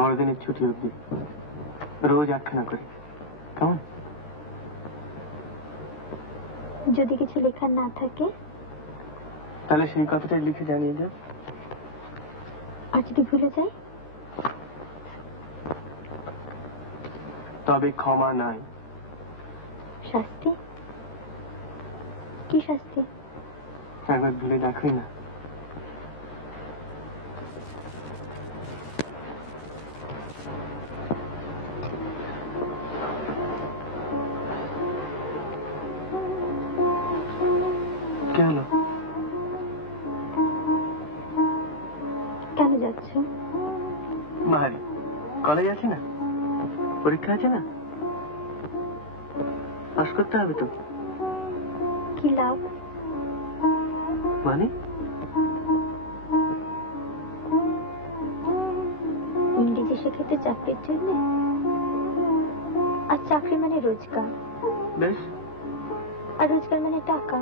বড়দিনের ছুটি অবধি রোজ একখানা করে, কেমন? যদি কিছু লেখার না থাকে তাহলে সেই কথাটাই লিখে জানিয়ে যাও। আর যদি ভুলে যাই? তবে ক্ষমা নাই। শাস্তি? কি শাস্তি? একবার ভুলে দেখোই না। কেন কেন যাচ্ছ? মাহারি, কলেজ আছে না, পরীক্ষা আছে না, পাস করতে হবে তো। কি লাভ? মানে ইংরেজি শেখাতে চাকরির জন্য? আর চাকরি মানে রোজগার। বেশ। আর রোজগার মানে টাকা।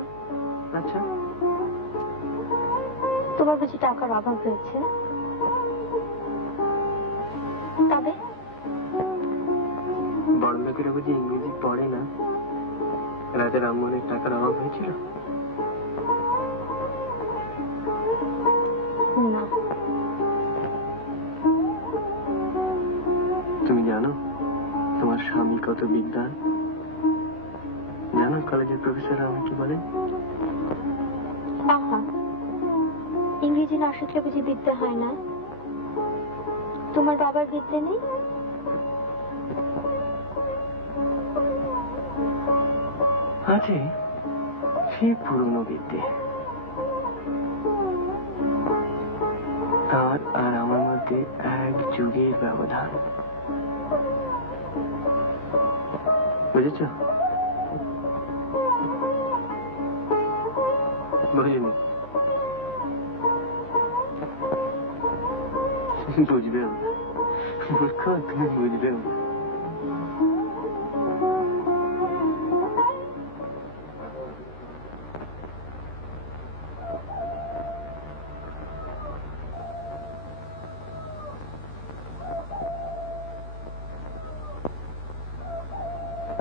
আচ্ছা, তোমার বুঝি টাকার অভাব রয়েছে? তবে বড় লোকেরা বুঝি ইংরেজি পড়ে না? রাজা রামমোহনের টাকার অভাব হয়েছিল? না। তুমি জানো তোমার স্বামী কত বিদ্বান? জানো কলেজের প্রফেসর আমাকে বলেন? আহা, ইংরেজি না শিখলে বুঝি বিদ্যা হয় না? তোমার বাবার বিদ্যা নেই? আছে, সে পুরনো বিদ্যে। তার আর আমার মধ্যে এক যুগের ব্যবধান, বুঝেছ? বুঝিনি? বুঝবেও মূর্খ, তুমি বুঝবেও।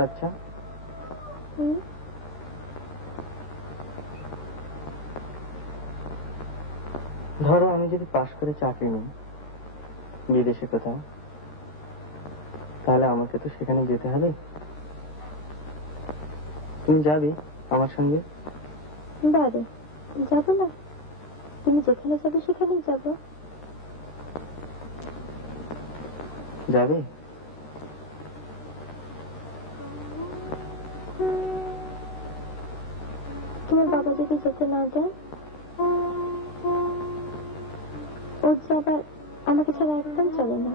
আচ্ছা, ধরো আমি যদি পাশ করে চাকরি নিই বিদেশে কোথাও, তাহলে আমাকে তো সেখানে যেতে হবে। তুমি যাবে আমার সঙ্গে? বারে যাবো না? তুমি যেখানে যাবে সেখানেই যাবো। যাবে? তোমার বাবা যদি যেতে না দেয়, ওর যাবার আমাকে ছাড়া একদম চলে না।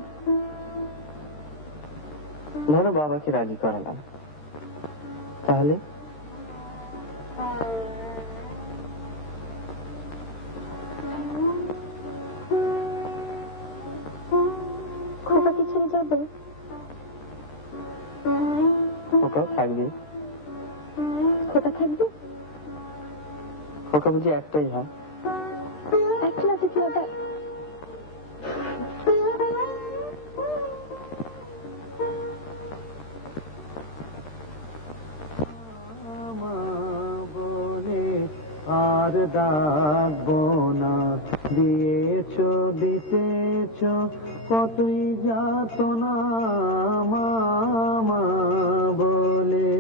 ধরো বাবাকে রাজি করালাম, তাহলে? খোকাকে ছেড়ে যাবে? খোকাও থাকবে। খোকা থাকবে? খোকা বুঝি একটাই হয়? একটা না দ্বিতীয়টা। আর ডাকবো না, দিয়েছ দিতেছ কতই যাতনা মামা বলে।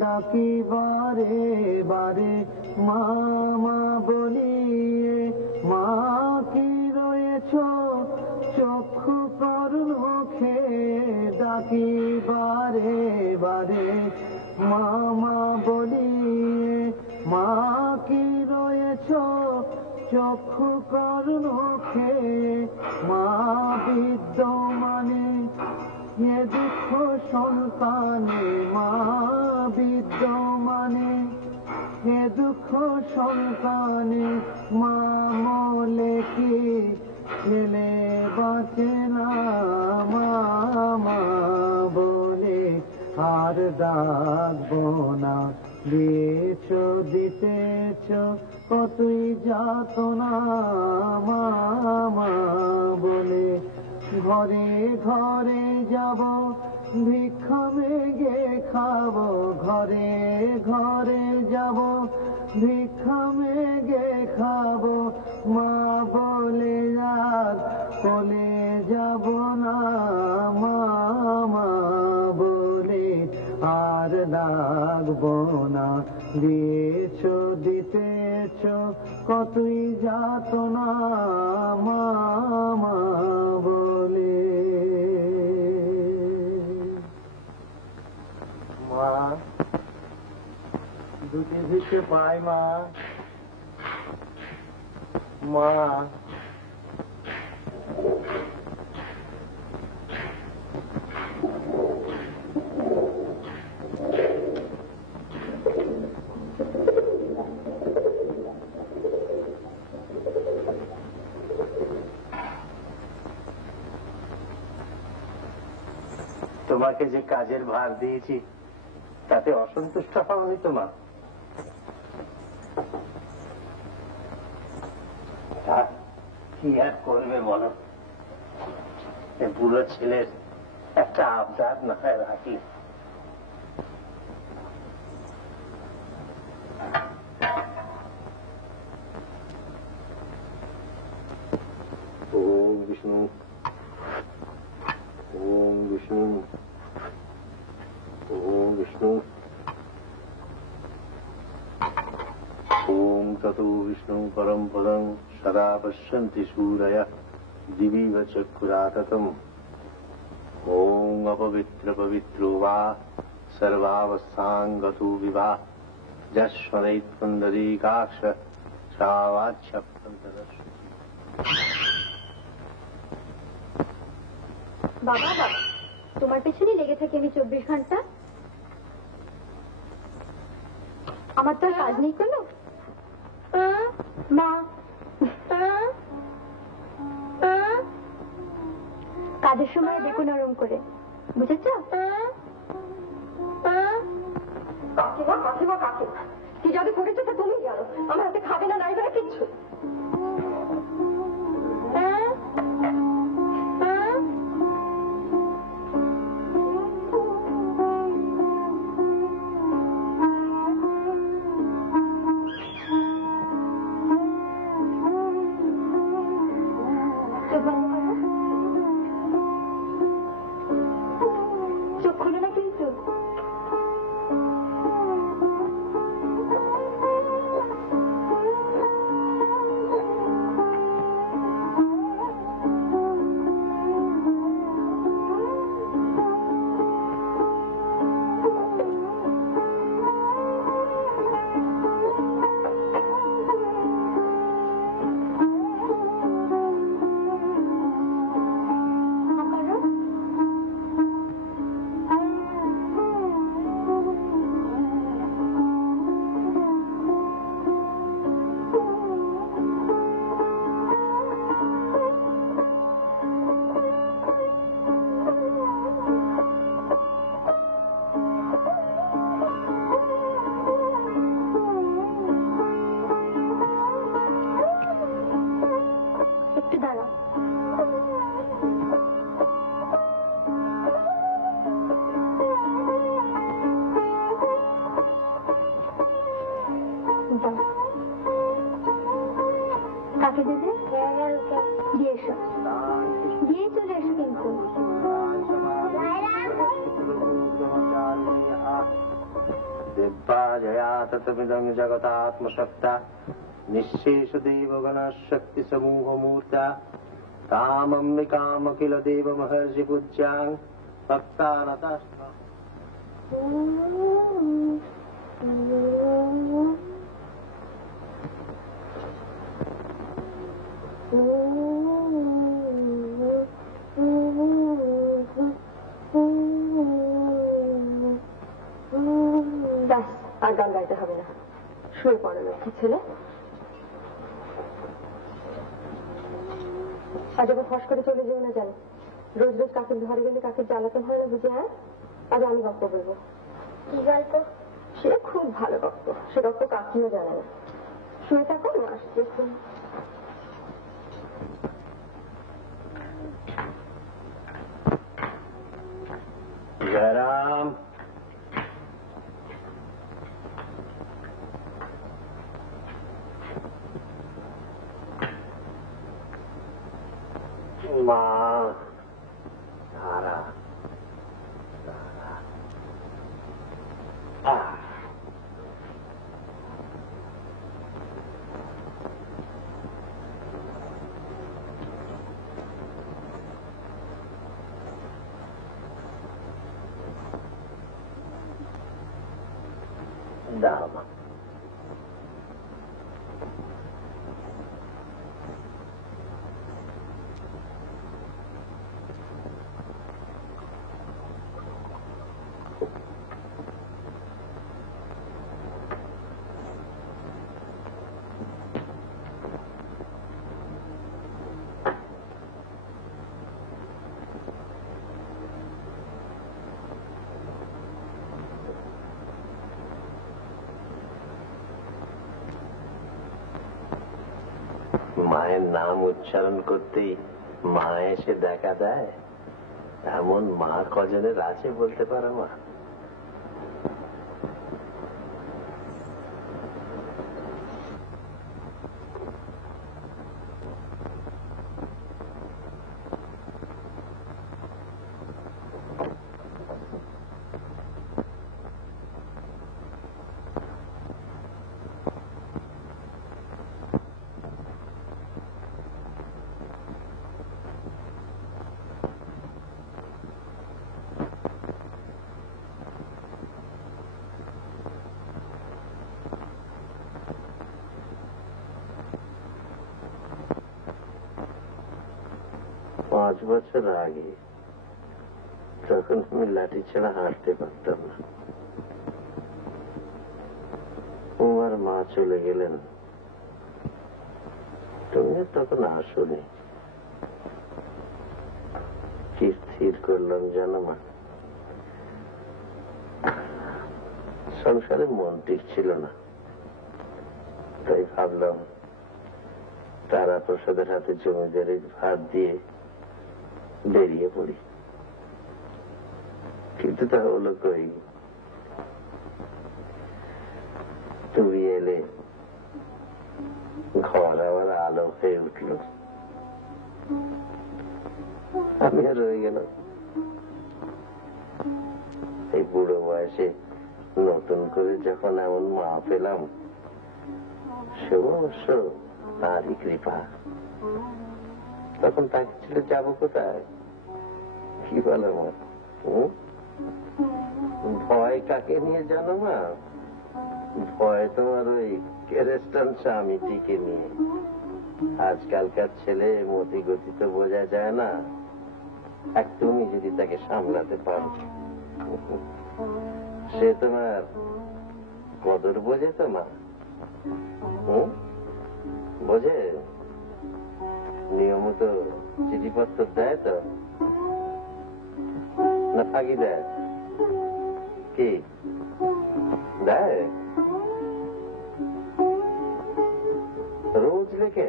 ডাকি বারে বারে মামা বলিয়ে, মা কি রয়েছ চক্ষু করুণ মুখে। ডাকি বারে বারে মামা বলিয়ে, মা কি রয়েছ চক্ষু করুণ মুখে। মা বিদ্যমানে এ দুঃখ সন্তানে, মা বিদ্যমানে এ দুঃখ সন্তানে। মা মলে কি ছেলে বাঁচে না মামা বলে। আর ডাকবো না, দিয়েছ দিতেছ কতই যাতনা মা বলে ঘরে ঘরে যাব ভিক্ষা মেগে খাবো ঘরে ঘরে যাব ভিক্ষা মেগে খাবো মা বলে আর কোলে যাব না মা বলে আর ডাকবো না দিয়েছ দিতেছ কতই যাতনা মা বলে মা দুটি ভিক্ষে পাই মা তোমাকে যে কাজের ভার দিয়েছি তাতে অসন্তুষ্ট হওনি তোমা? কি আর করবে বলো, বুড়ো ছেলের একটা আবদার না হয় রাখি। ওম বিষ্ণু ওম বিষ্ণু ওম বিষ্ণু ওম ততো বিষ্ণু পরম পদং সদা পশ্যন্তি সূরয়ঃ দিবিব চক্ষুরাততম। ওম অপবিত্র পবিত্রো বা সর্বাবস্থাং গতো বিবা যস্মदैत्पुण्डरीकाक्ष সাবাচ্ছপন্তরস্য। বাবা বাবা, তোমার পেছনে লেগে থাকি আমি 24 ঘন্টা। আমার তো আর কাজ নেই কোনো। মা কাজের সময় দেখো নরম করে, বুঝেছ? কাকিমা কাকিমা কাকিমা, কি যদি করেছো তা তুমি জানো, আমার হাতে খাবে না নাই বলে কিচ্ছু। চোখ খুলে না কিন্তু। কাকে দেবে? দিয়ে এসো, দিয়ে চলে এসো কিন্তু। दिव्याजया ततमिदं जगतात्मशक्ता निःशेषदेवगणशक्ति समूहमूर्ता तामम्बिकामखिल देवमहर्षि पूज्यां भक्तानतास्म। আর গান গাইতে হবে না, শুয়ে পড়ো লক্ষ্মী ছেলে। আজ আবার ফস করে চলে যেও না জানো, রোজ রোজ কাকের ঘরে গেলে কাকের জ্বালাতন হয় না বুঝে? হ্যাঁ, আজ আমি গল্প বলবো। কি গল্প? সে খুব ভালো গল্প, সে গল্প কাকিও জানে না। শুনে থাকো, না আসছে এখন। জয়রাম, মা তারা দাও। মায়ের নাম উচ্চারণ করতেই মা এসে দেখা দেয়, এমন মা কজনের আছে বলতে পারো মা? পাঁচ বছর আগে তখন আমি লাঠি ছাড়া হাঁটতে পারতাম না। তোমার মা চলে গেলেন, তুমি তখন আসোনি। কি স্থির করলাম জানো মা? সংসারে মন টিকছিল না, তাই ভাবলাম তারা প্রসাদের হাতে জমিদারির ভাত দিয়ে বেরিয়ে পড়ি। কিন্তু তা হলো কই, তুমি এলে ঘর আবার আলো হয়ে উঠল, আমি আর রয়ে গেলাম। এই বুড়ো বয়সে নতুন করে যখন এমন মা পেলাম, সে অবশ্য তারই কৃপা। তখন তাকে ছেড়ে যাবো কোথায়? কি বলো মা? ভয় কাকে নিয়ে জানো মা? ভয় তোমার ওই কেরেস্টান স্বামীটিকে নিয়ে। আজকালকার ছেলে মতি গতি তো বোঝা যায় না, আর তুমি যদি তাকে সামলাতে পারো, সে তোমার কদর বোঝে তো মা? বোঝে? নিয়মিত চিঠিপত্র দেয় তো, না ফাঁকি দেয়? কি দেয়? রোজ লেখে?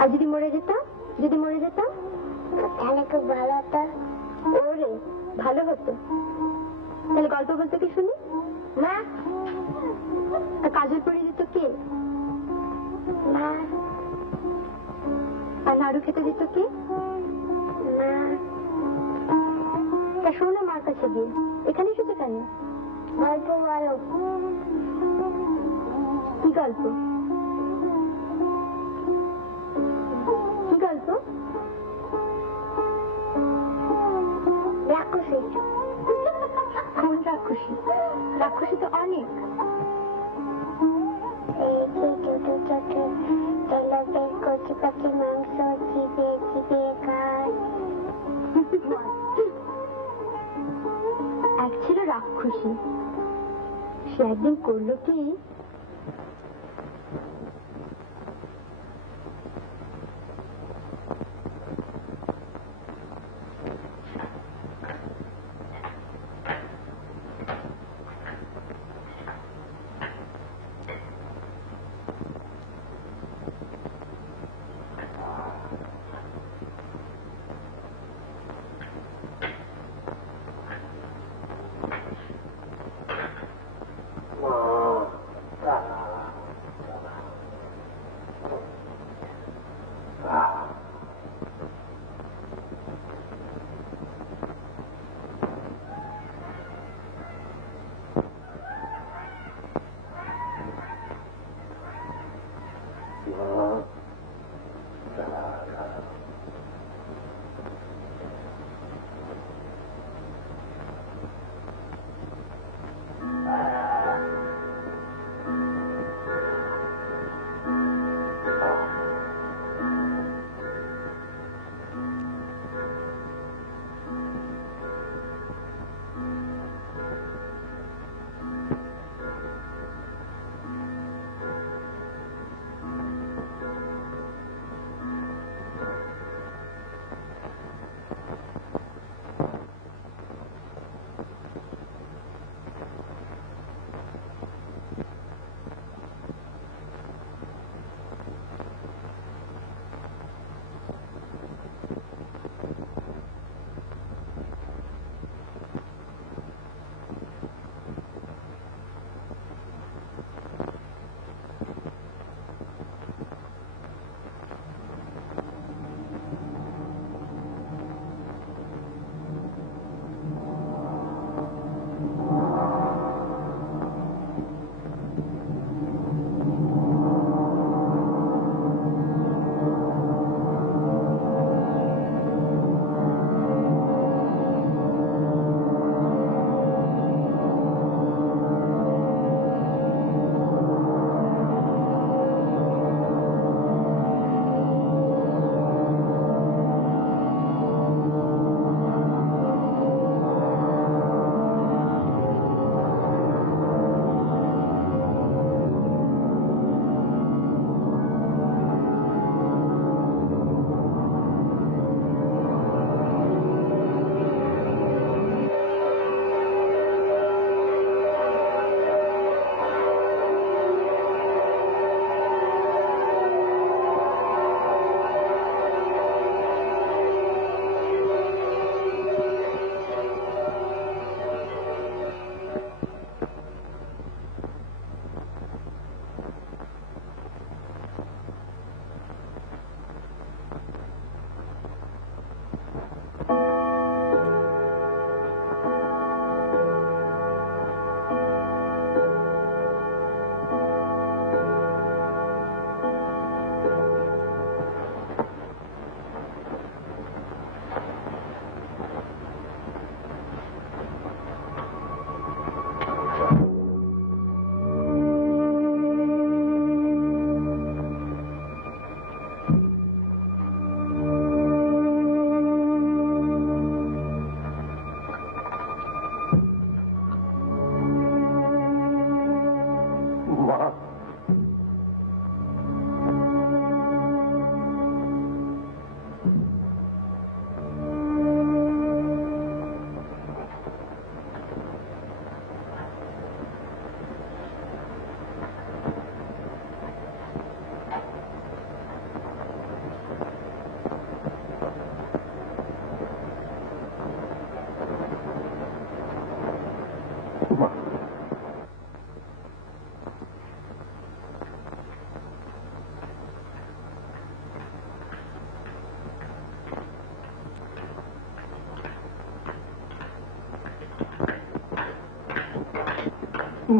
আর যদি মরে যেতাম, যদি মরে যেতাম তাহলে খুব ভালো হতো। ওরে ভালো হতো, তাহলে গল্প বলতে কি শুনি? মা। আর কাজল পড়িয়ে দিত কে? মা। আর নাড়ু খেতে দিত কে? মা। তা শোনো মার কাছে গিয়ে, এখানে এসেছো কেন? গল্প বলো। কি গল্প? কি গল্প? রাক্ষসী। কোন রাক্ষসী? রাক্ষসী তো অনেক। ছোট ছোট তেলাপের কচি কচি মাংস চিবিয়ে চিবিয়ে খায়। এক ছিল রাক্ষসী, সে একদিন করলো কি,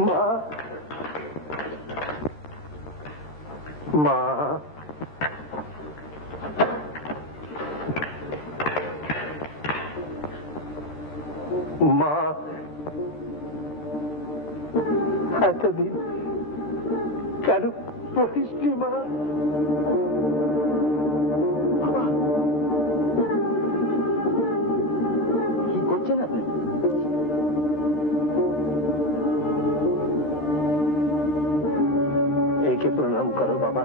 মা মা মা এতদিন কেন পড়িসনি মা? কি করছেন আপনি? একে প্রণাম করো বাবা।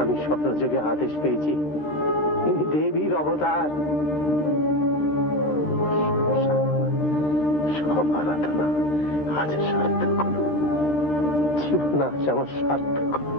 আমি স্বপ্ন যোগে আদেশ পেয়েছি, তিনি দেবীর অবতার। সব আরাধনা আজ সার্থক হলো, জীবন আজ আমার সার্থক হলো।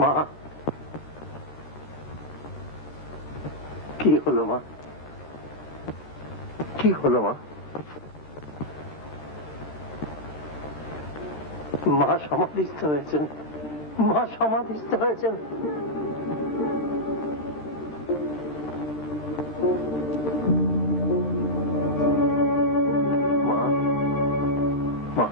মা, কি হলো মা? কি হলো মা? মা সমাধিস্থ হয়েছেন, মা সমাধিস্থ হয়েছেন। মা, মা,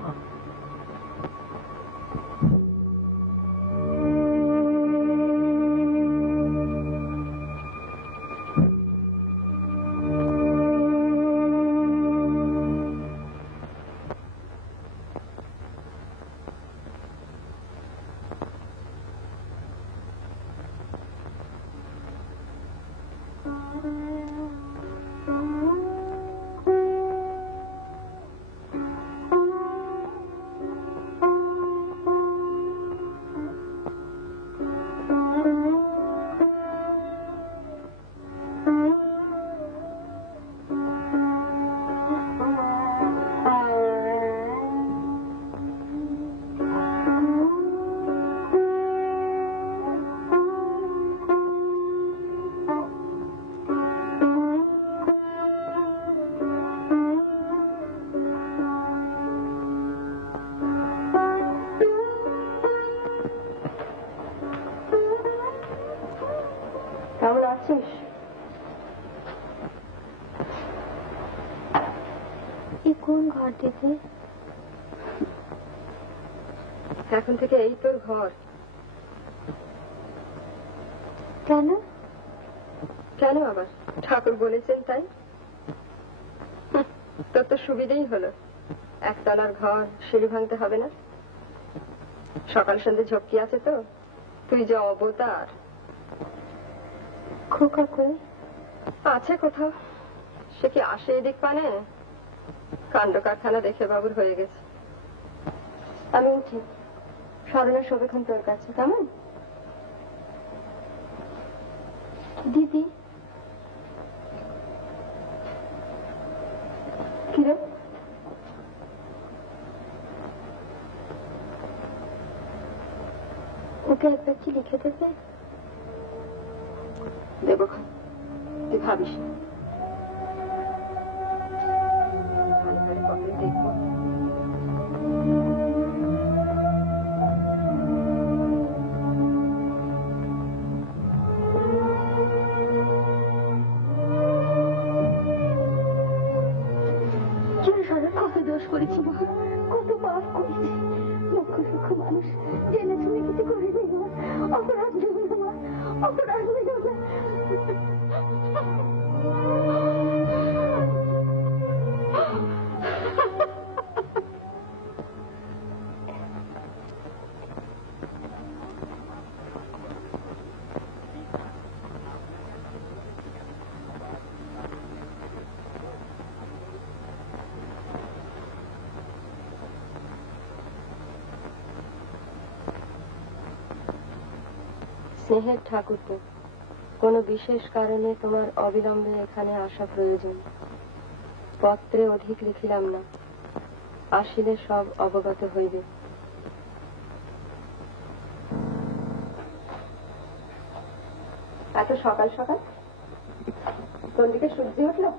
কেমন আছিস? এই কোন ঘরটিতে? এখন থেকে এই তোর ঘর। কেন? কেন আবার? ঠাকুর বলেছেন তাই। তোর তো সুবিধেই হলো, একতলার ঘর, সিঁড়ি ভাঙতে হবে না। সকাল সন্ধ্যে ঝক্কি আছে তো, তুই যে অবতার। খোকা কই? আছে কোথাও, সে কি আসে এদিক পানে? কাণ্ড কারখানা দেখে বাবুর হয়ে গেছে। আমি উঠি, স্মরণের সবেক্ষণ তোর কাছে, কেমন? দিদি কিরে, ওকে একবার কি লিখে দেবে? দেবো, তুই ভাবিস না। দেখবো কত দোষ করেছি, কত পাপ করেছি। লক্ষ লক্ষ মানুষ জেনে শুনে কিছু করেনি। অপরাধ নেব না, অপরাধ নেব না। স্নেহের ঠাকুরপো, কোনো বিশেষ কারণে তোমার অবিলম্বে এখানে আসা প্রয়োজন। পত্রে অধিক লিখিলাম না, আসিলে সব অবগত হইবে। এত সকাল সকাল কোন দিকে সূর্য উঠলো?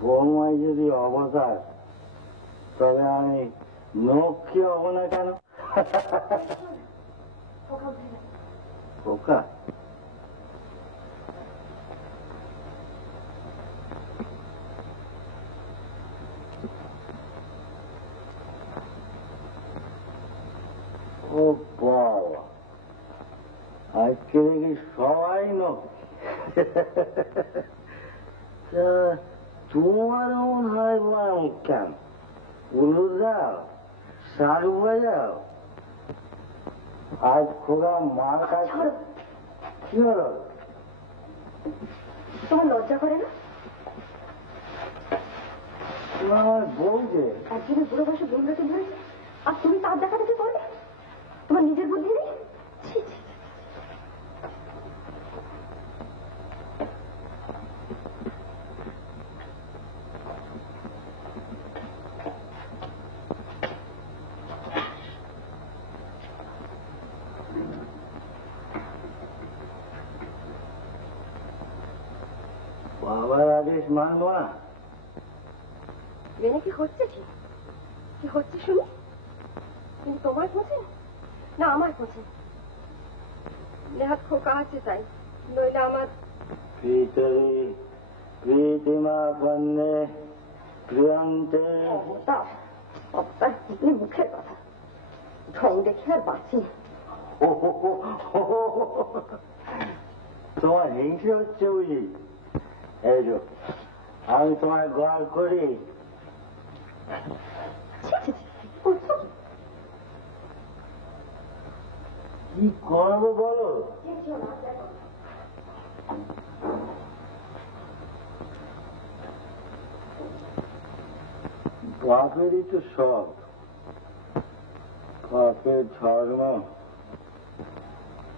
বৌমাই যদি অবতার, তবে আমি নক্ষী হব না কেন? পোকা? ও বাবা, আজকে দেখি সবাই নক্ষী। তোমার মন হয় কেন? উলু দাও, শাক বাজাও। আজ খোকা মার কাছে কি হলো? তোমার লজ্জা করে না? আমার বউকে একজনের বুড়ো বয়সে বন্ধুকে ধরেছে, আর তুমি তার দেখা দেখি করলে? তোমার নিজের বুদ্ধি নেই? বাবার আদেশ মানবো না। মেনে কি হচ্ছে? কি হচ্ছে শুনি? কিন্তু তোমার খোঁজে না আমার খোঁজে? নেহাত খোকা আছে তাই, নইলে আমার ভিতরে প্রীতিমা কন্যে প্রিয়ন্তে। মুখের কথা ঢং দেখে আর বাঁচি। তোমার হিংসে হচ্ছে বুঝি? এই যে আমি তোমায় গড় করি। কি করবো বলো? বাপেরই তো সব, বাপের ধর্ম,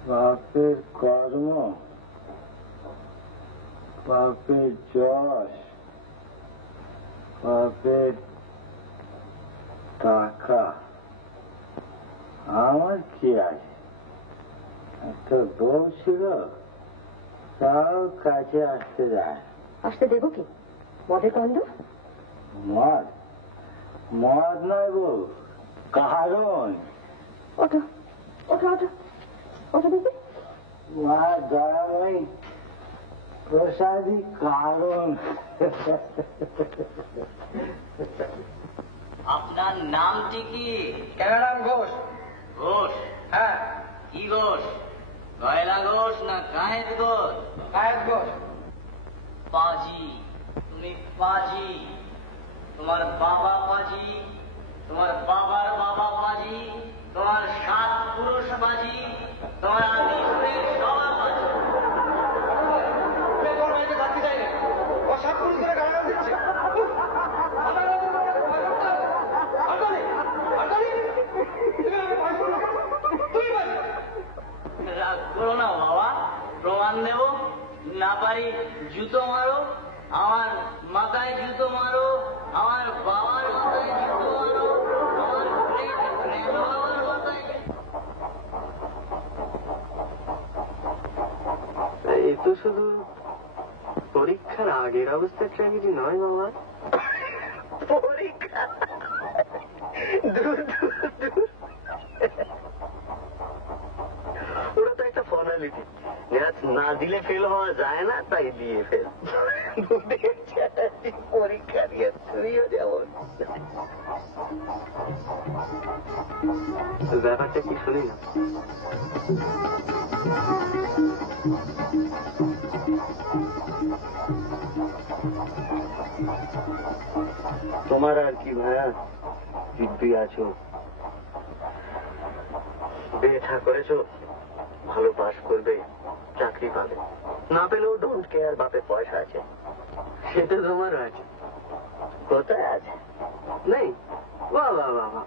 বাপের কর্ম, বাপের যশ, বাপের টাকা। আমার কি আছে? একটা বউ ছিল, তাও কাছে আসতে যায়। আসতে দেবো কি? মদের গন্ধ? মদ? মদ নয় বউ, কারণ। ওঠো ওঠো ওঠো ওঠো দেখি। মা দয়াময়ী প্রসাদী কারণ আপনার নামটি কি? কেনারাম ঘোষ। ঘোষ? হ্যাঁ। কি ঘোষ? গয়লা ঘোষ না কায়েত ঘোষ? কায়েত ঘোষ। পাজি, তুমি পাজি। তোমার বাবা পাজি, তোমার বাবার বাবা পাজি, তোমার 7 পুরুষ পাজি, তোমার আদি সুরের সবার পাজি। তোমার বাড়িতে থাকতে চাই না, ও 7 পুরুষ ধরে গালাগাল দিচ্ছে। রাগ করো না বাবা, প্রমাণ দেব। না পারি জুতো মারো, আমার মাথায় জুতো মারো, আমার বাবার মাথায় জুতো মারো, আমার বাবার মাথায়। এ তো শুধু পরীক্ষার আগের অবস্থার ট্র্যাজেডি নয় বাবা। পরীক্ষা ওরা তো একটা ফর্মালিটি, না দিলে ফেল হওয়া যায় না, তাই দিয়ে ফেল। পরীক্ষা দিয়ে তুইও যেমন। ব্যাপারটা কি শুনি না। তোমার আর কি ভাইয়া, দিব্যি আছো, বেথা করেছো, ভালো পাস করবে, চাকরি পাবে, না পেলেও ডোন্ট কেয়ার, বাপে পয়সা আছে। সেটা তোমারও আছে। কোথায় আছে? নেই। বাহ বাহ বাহ বাহ।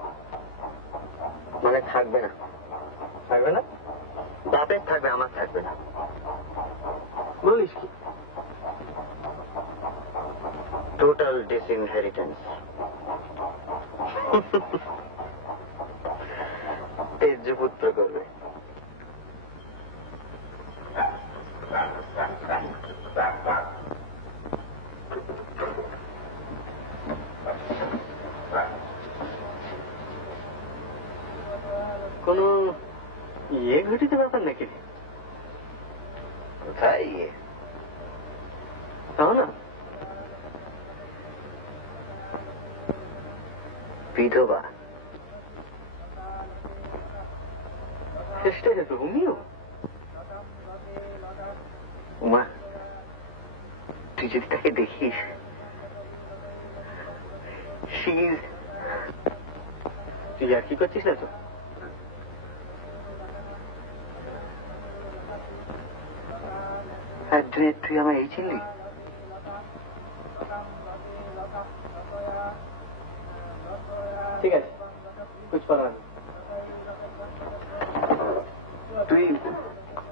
মানে থাকবে না? থাকবে না? বাপের থাকবে, আমার থাকবে না। বলিস কি? টোটাল ডিসইনহেরিটেন্স। তেজ্য পুত্র করবে। কোন ইয়ে ঘটিত ব্যাপার নাকি? কোথায় ইয়ে? তাও না, বিধবা। শেষটা তুমিও? উমা, তুই যদি তাকে দেখিস, তুই আর কি করছিস না তো? তুই আমার এই চিনলি? ঠিক আছে, কুছ পারা না। তুই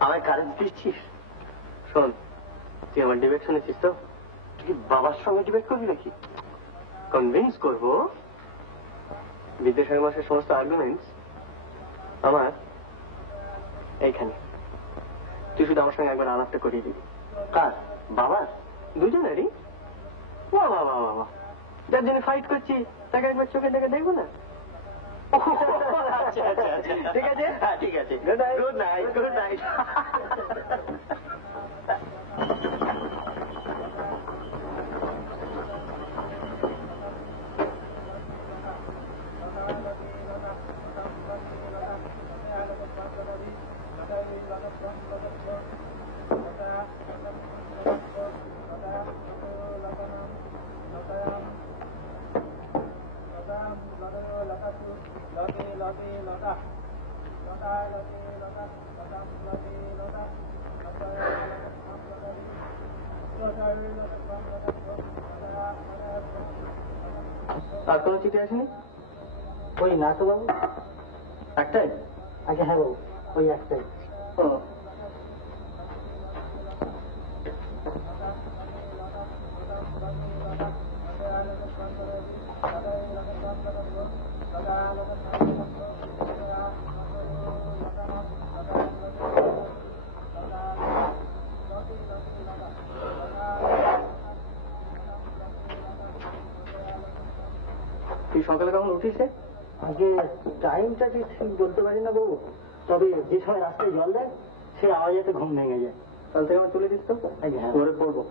আমার কারেন্ট দিচ্ছিস? শোন, তুই আমার ডিবেট শুনেছিস তো? তুই বাবার সঙ্গে ডিবেট করবি নাকি? কনভিন্স করবো বিদ্যাসাগর মাসের সমস্ত আর্গুমেন্টস আমার এইখানে। তুই শুধু আমার সঙ্গে একবার আলাপটা করিয়ে দিবি। কার? বাবার? দুজনেরই? বাহ বাহ বাহ বাহ। যার জন্য ফাইট করছি তাকে একবার চোখে দেখে দেখবো না? আচ্ছা আচ্ছা আচ্ছা, ঠিক আছে, হ্যাঁ ঠিক আছে। Good night. Good night, good night. আর কোনো চিঠি আসেনি? ওই না তো বাবু, একটাই? আগে হ্যাঁ বাবু, ওই একটাই। ও, তুই সকালে কখন উঠিস? আগে টাইমটা ঠিক বলতে পারি না বাবু, তবে যে সময় রাস্তায় জল দেয় সে আওয়াজেতে ঘুম ভেঙে যায়। কাল থেকে আমার তুলে দিস তো করে পড়বো।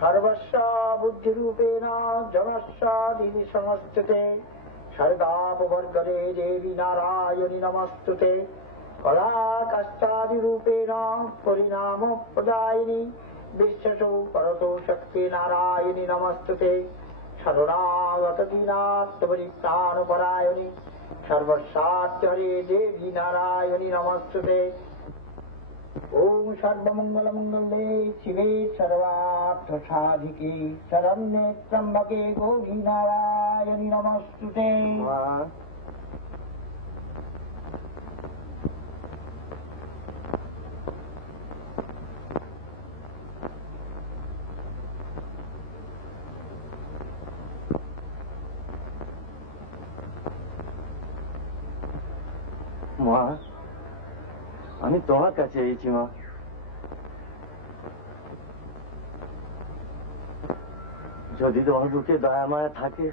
सर्वस्व बुद्धिरूपेण जनस्वादिनि समस्तुते सर्गापवर्गले देवी नारायणि नमस्तुते कलाकष्टादिरूपेण परिणाम प्रदायिनि विश्वसु परतो शक्ति नारायणि नमस्तुते शरणागत दीनात्मपरित्राणपरायणि सर्वसात्यहरे देवी नारायणि नमस्तुते। ओम सर्वमंगलमंगले शिवे सर्वार्थ साधिके शरण्ये त्र्यंबके गौरी नारायणि नमस्तुते। মা, আমি তোমার কাছে এসেছি মা। যদি তোমার বুকে দয়া মায়া থাকে,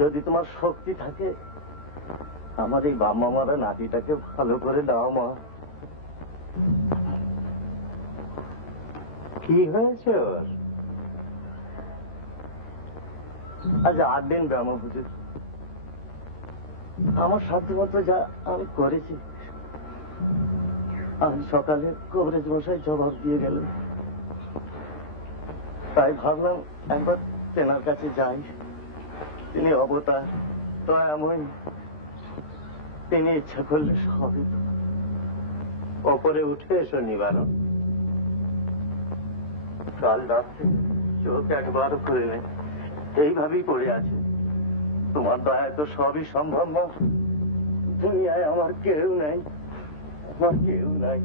যদি তোমার শক্তি থাকে, আমার এই বাবা মারা নাতিটাকে ভালো করে দাও মা। কি হয়েছে ওর? আজ 8 দিন ব্রহ্মপুজো। আমার সাধ্যমতো যা আমি করেছি। আজ সকালে কবরেজ মশাই জবাব দিয়ে গেলেন, তাই ভাবলাম একবার তেনার কাছে যাই। তিনি অবতার, দয়াময়, তিনি ইচ্ছা করলে সবই। ওপরে উঠে এসো নিবারণ। কাল রাত্রে চোখ একবারও খুলে নেই, এইভাবেই পড়ে আছে। তোমার দয়ায় তো সবই সম্ভব না। দুনিয়ায় আমার কেউ নাই, আমার কেউ নাই।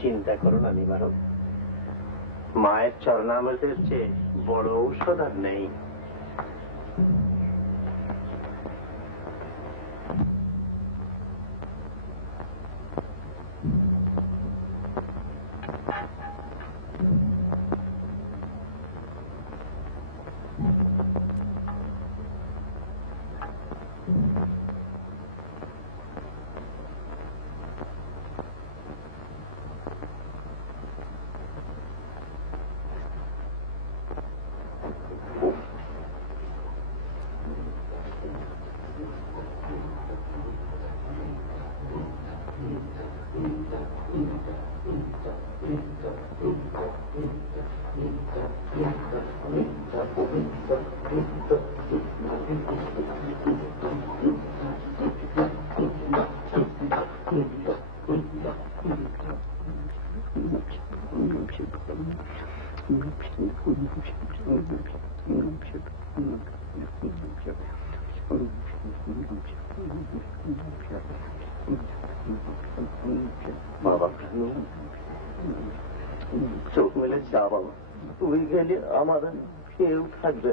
চিন্তা করো না নিবারণ, মায়ের চরণামৃতের চেয়ে বড় ঔষধ আর নেই। বাবা, চোখ মেলে যা বাবা, তুই গেলে আমার কেউ থাকবে।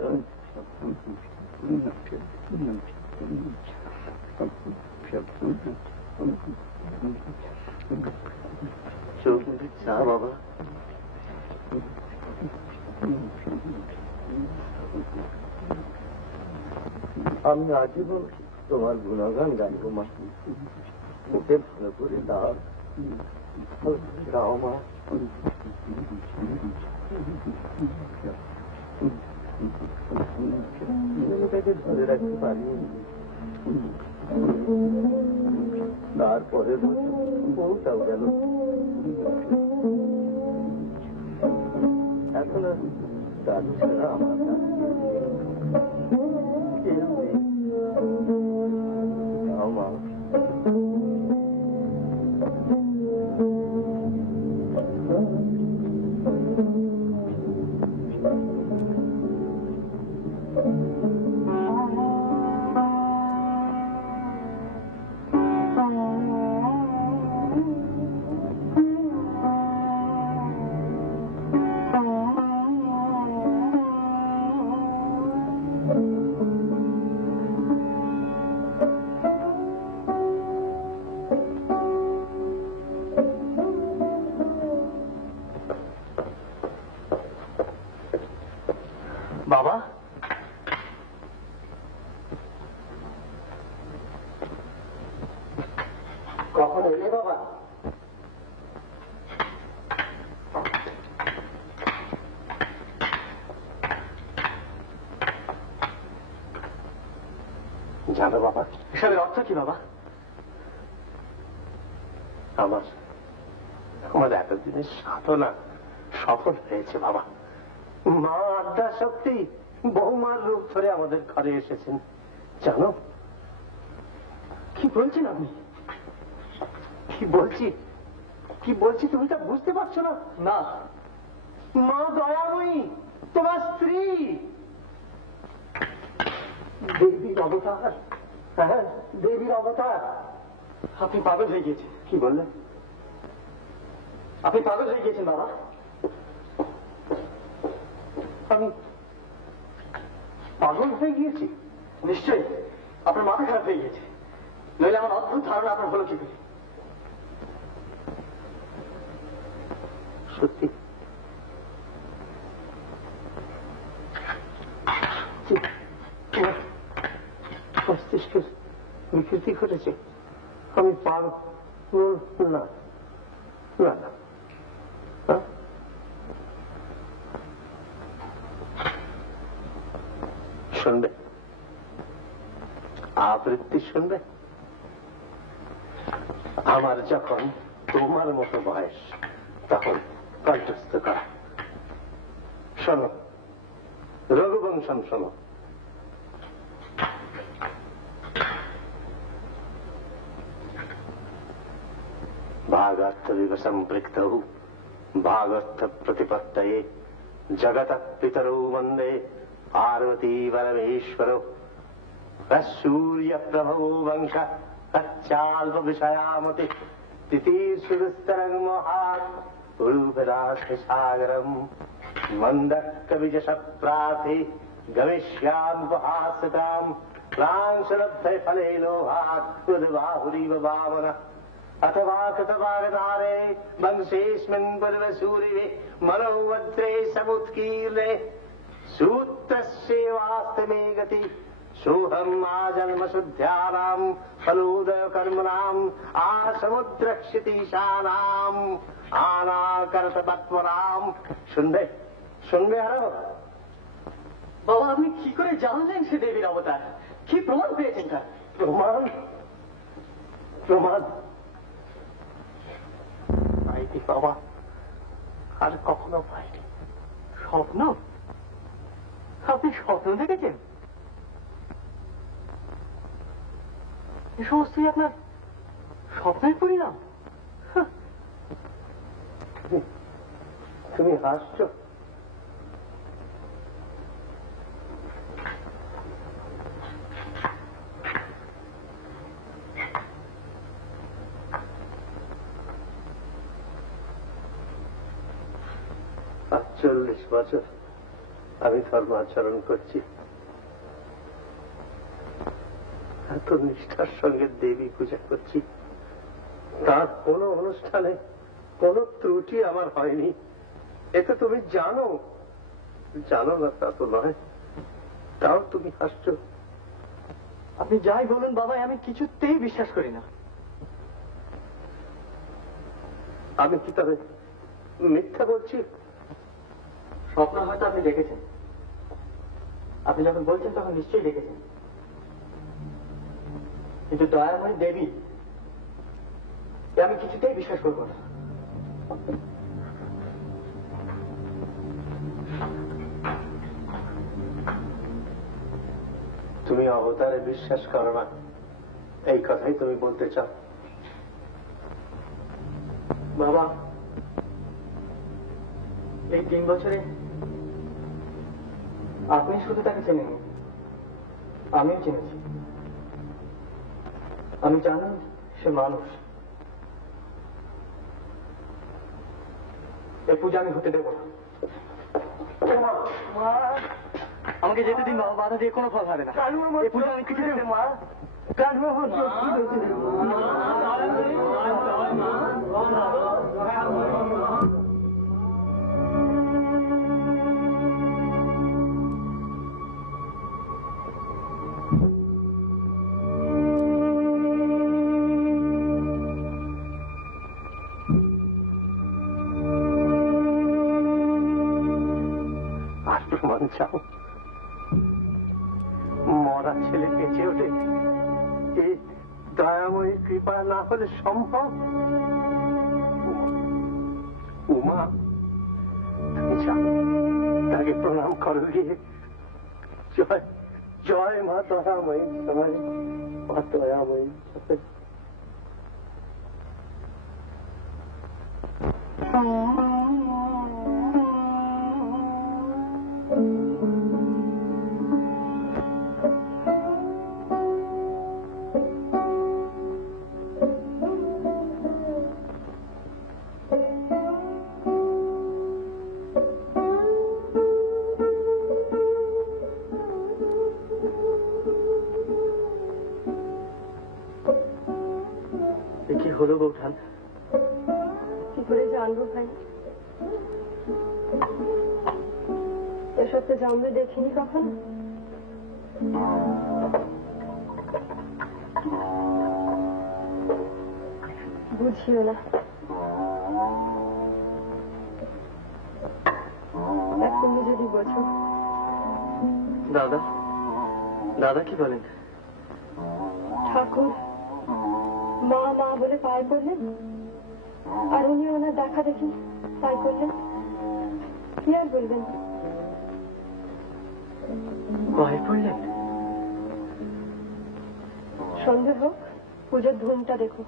চোখ মেলে যা বাবা। আমি আজীবন তোমার গুণগান গাইব মা। মুখে ভালো করে দাও, দাও মা। ছেলেটাকে ধরে রাখতে পারিনি, তারপরে বউটাও গেল। এখন আর যাচ্ছে না আমার কেউ নেই। যাও মা। বাবা, কখন এলে বাবা? জানো বাবা এসবের অর্থ কি বাবা? আমার এতদিনের সাধনা সফল হয়েছে বাবা। মা আদ্যা শক্তি বৌমার রূপ ধরে আমাদের ঘরে এসেছেন। জানো কি বলছেন আপনি? কি বলছি তুমি তা বুঝতে পারছো না? না। মা দয়াময়ী, তোমার স্ত্রী দেবীর অবতার। হ্যাঁ, দেবীর অবতার। আপনি পাগল হয়ে গিয়েছেন। কি বললে? আপনি পাগল হয়ে গিয়েছেন বাবা। আমি পাগল হয়ে গিয়েছি? নিশ্চয়ই আপনার মাথা খারাপ হয়ে গিয়েছে, নইলে আমার অদ্ভুত ধারণা আপনার হলো কি করে? সত্যি মস্তিষ্কের বিকৃতি ঘটেছে। আমি পাগল না, না না। শুনবে আবৃত্তি শুনবে? আমার যখন তোমার মতো বয়স তখন কণ্ঠস্থ করা। শোনো, রঘুবংশম শোনো। भागार्थ विवसंपृक्तौ भागर्थ प्रतिपत्तये जगतः पितरौ वन्दे पार्वती परमेश्वरौ सूर्य प्रभो वंश तच्चाल्प विषयामति तिथिर्षुस्तरं महात् रूपदाससागरम् मन्दकविजशप्राथे गमिष्यामुपहासताम् प्रांशलब्धफले लोहात् उद्बाहुरिव वामनः अथवा कृतभागधारे वंशेऽस्मिन् पूर्वसूरिवे मनोवज्रे समुत्कीर्णे सूत्रस्येवास्ति मे गति सोऽहम् आजन्मशुद्ध्यानाम् फलोदयकर्मणाम् आसमुद्रक्षितीशानाम् आनाकर्तपत्मनाम्। শুনবে শুনবে আরো? বাবা, আপনি কি করে জানলেন সে দেবীর অবতার? কি প্রমাণ পেয়েছেন তার? প্রমাণ প্রমাণ পাইনি বাবা, আর কখনো পাইনি। স্বপ্ন? আপনি স্বপ্ন দেখেছেন? এ সমস্তই আপনার স্বপ্নের পরিণাম? তুমি হাসছো? চল্লিশ বছর আমি ধর্মাচরণ করছি, এত নিষ্ঠার সঙ্গে দেবী পূজা করছি, তার কোনো অনুষ্ঠানে কোনো ত্রুটি আমার হয়নি। এটা তুমি জানো, জানো না তা তো নয়, তাও তুমি হাসছো। আপনি যাই বলুন বাবা, আমি কিছুতেই বিশ্বাস করি না। আমি কি তবে মিথ্যা বলছি? স্বপ্ন হয়তো আপনি দেখেছেন, আপনি যখন বলছেন তখন নিশ্চয়ই দেখেছেন, কিন্তু দয়াময় দেবী আমি কিছুতেই বিশ্বাস করবো না। তুমি অবতারে বিশ্বাস করো না, এই কথাই তুমি বলতে চাও? বাবা, এই 3 বছরে আপনি শুধু তাকে চেনেন, আমিও চিনেছি। আমি জানি সে মানুষ। এই পূজা আমি হতে দেব না। আমাকে যেতে দিন বাবা, বাধা দিয়ে কোনো ফল হবে না। এই পূজা আমি কিছু দেব মা। আর প্রমাণ চাও? মরা ছেলে বেঁচে ওঠে, এই দয়াময়ী কৃপা না হলে সম্ভব? উমা, তুমি যাও, তাকে প্রণাম করো গিয়ে। জয় জয় মা দয়াময়ী, জয় মা দয়াময়ী। কি হলো বৌঠান? কি করে জানবো ভাই? এসব তো জানবে দেখিনি কখনো। বুঝিও না, তুমি যদি বোঝো। দাদা, দাদা কি বলেন? ঠাকুর মা মা বলে পায়ে পড়লেন, আর উনি ওনার দেখা দেখি তাই করলেন। কি আর বলবেন? পায়ে পড়লেন? সন্দেহ হোক, পুজোর ধুমটা দেখো।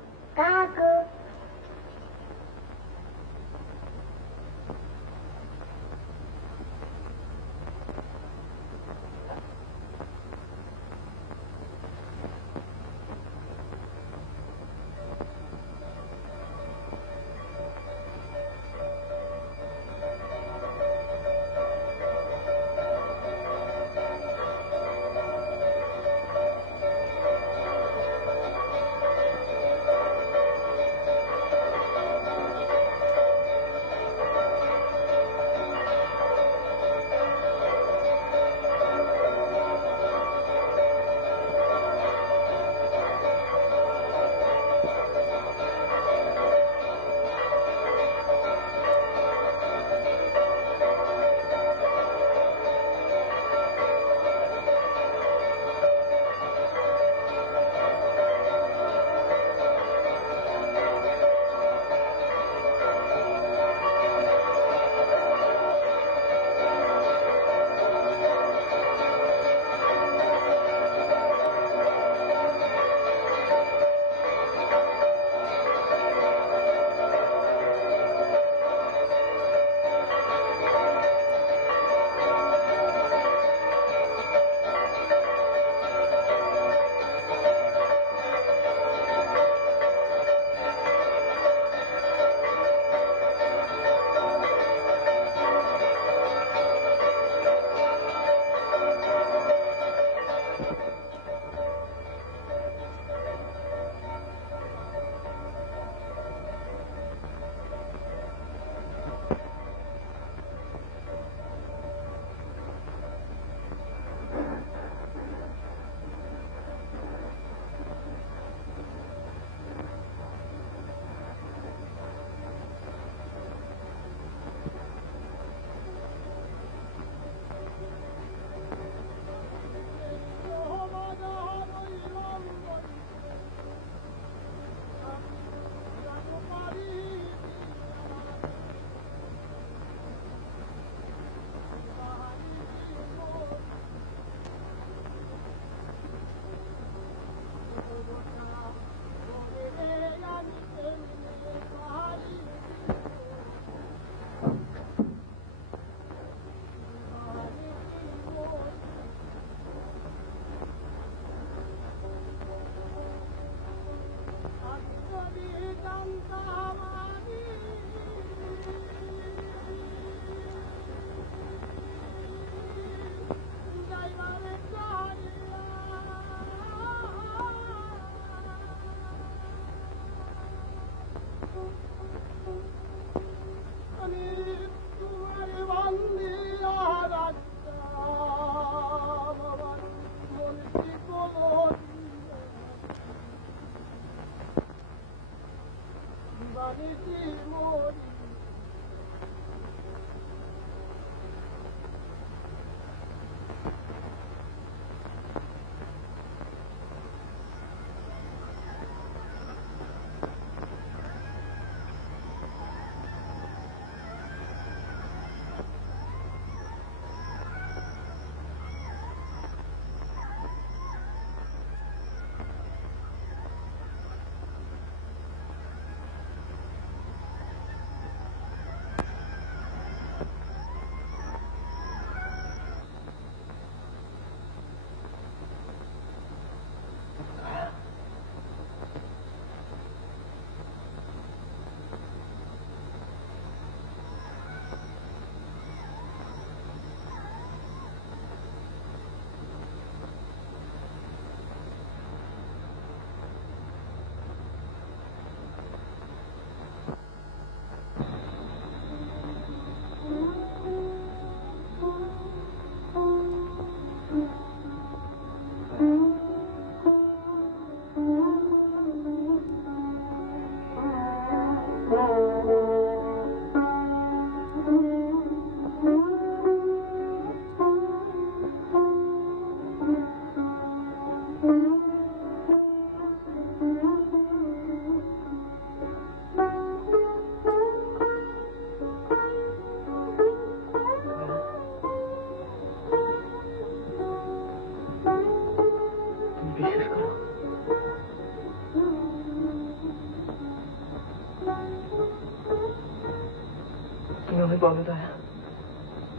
বলো দয়া,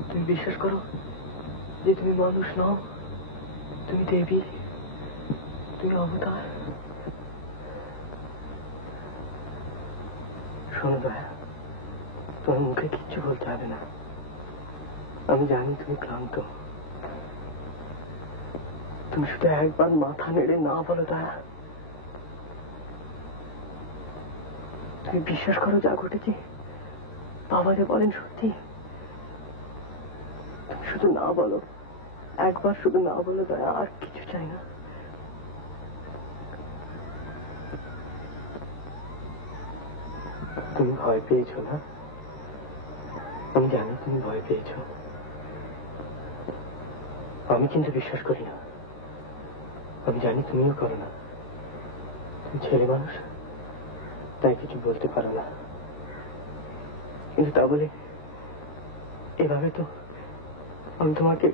তুমি বিশ্বাস করো যে তুমি মানুষ নও, তুমি দেবী, তুমি অবতার। শোনো দয়া, তোমার মুখে কিচ্ছু বলতে হবে না। আমি জানি তুমি ক্লান্ত, তুমি শুধু একবার মাথা নেড়ে না বলো দয়া। তুমি বিশ্বাস করো যা ঘটেছে বাবা যে বলেন সত্যি। তুমি শুধু না বলো, একবার শুধু না বলো দয়া, আর কিছু চাই না। তুমি ভয় পেয়েছো না? আমি জানি তুমি ভয় পেয়েছো। আমি কিন্তু বিশ্বাস করি না। আমি জানি তুমিও করো না। তুমি ছেলে মানুষ, তাই কিছু বলতে পারো না। কিন্তু তা বলে এভাবে তো আমি তোমাকে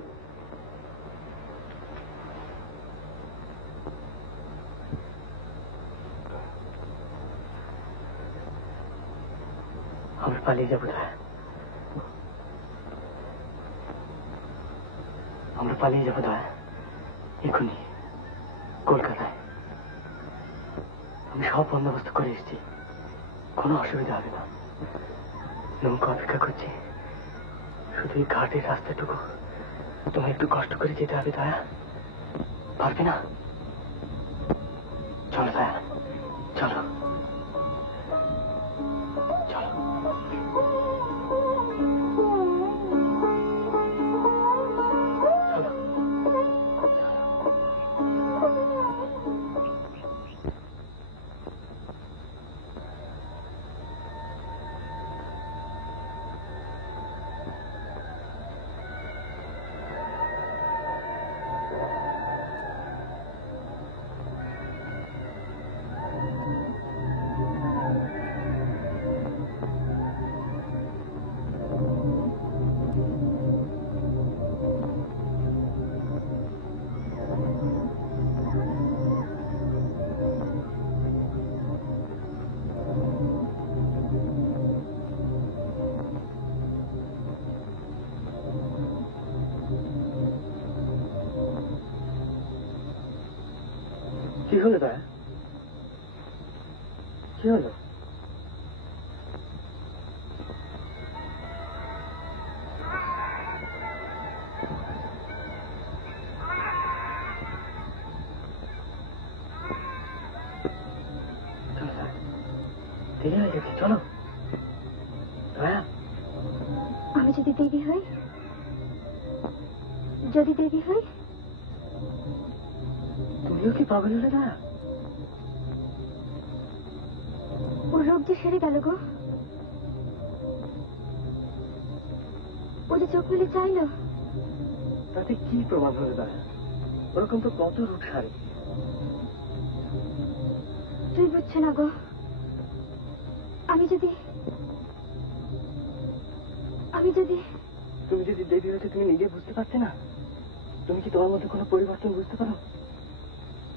আমরা পালিয়ে যাবো দয়া, আমরা পালিয়ে যাবো দয়া এখনই কলকাতায়। আমি সব বন্দোবস্ত করে এসেছি, কোনো অসুবিধা হবে না। নৌকা অপেক্ষা করছি, শুধু এই ঘাটের রাস্তাটুকু তোমায় একটু কষ্ট করে যেতে হবে দয়া, পারবে না? চলো দয়া, চলো চলো। কি হলো দয়া, কি হলো? দেরি হয়ে গেছে, চলো দয়া। আমি যদি দেবী হই, যদি দেবী হই, তুমিও কি পাগল হলে দয়া? ওর রোগ যে সেরে গেল গো। ও যে চোখ মেলে চাইল। তাতে কি প্রমাণ হলো দাদা? ওরকম তো কত রোগ সারে। তুই বুঝছো না গো, আমি যদি তুমি যদি দেবী হয়েছে তুমি নিজে বুঝতে পারছো না? তুমি কি তোমার মধ্যে কোনো পরিবর্তন বুঝতে পারো?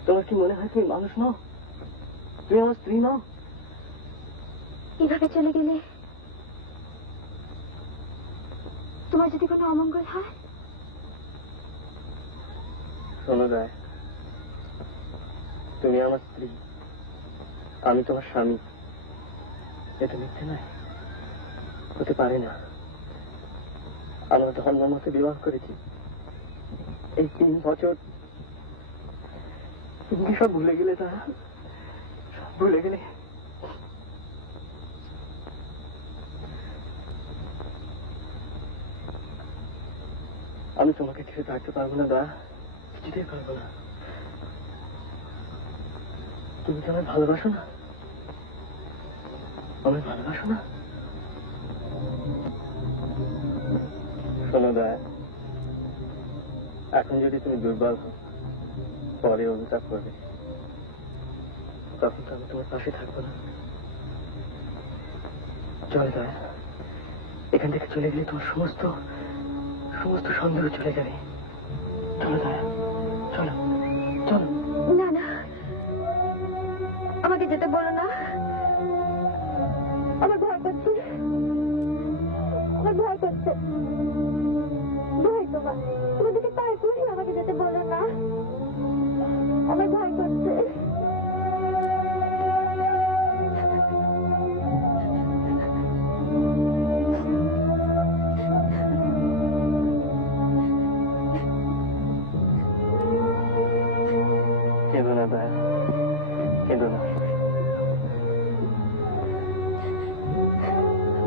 তোমার কি মনে হয় তুমি মানুষ নও? তুমি আমার স্ত্রী নও? এভাবে চলে গেলে তোমার যদি কোনো অমঙ্গল হয়? শোনো রায়, তুমি আমার স্ত্রী, আমি তোমার স্বামী। এটা মিথ্যে নয়, হতে পারে না। আমরা ধর্ম মতে বিবাহ করেছি। এই 3 বছর তুমি সব ভুলে গেলে, তা সব ভুলে গেলে। আমি তোমাকে ছেড়ে থাকতে পারবো না দা, কিছুতেই পারবো না। তুমি তো আমায় ভালোবাসো না? আমায় ভালোবাসো না? শোনো দা, এখন যদি তুমি দুর্বল হও, পরে অনুতাপ করবে, তখন তো আমি তোমার পাশে থাকবো না। চলে দা, এখান থেকে চলে গেলে তোমার সমস্ত সন্দেহ চলে যাবে। চলো দা, চলো চলো। না না, আমাকে যেতে বলো না। আমার ভয় করছে, ভয় তোমার। তোমাদেরকে পায়ে পড়ি, আমাকে যেতে বলো না। আমার ভয় করছে। কেঁদো না দয়া, কেঁদো না।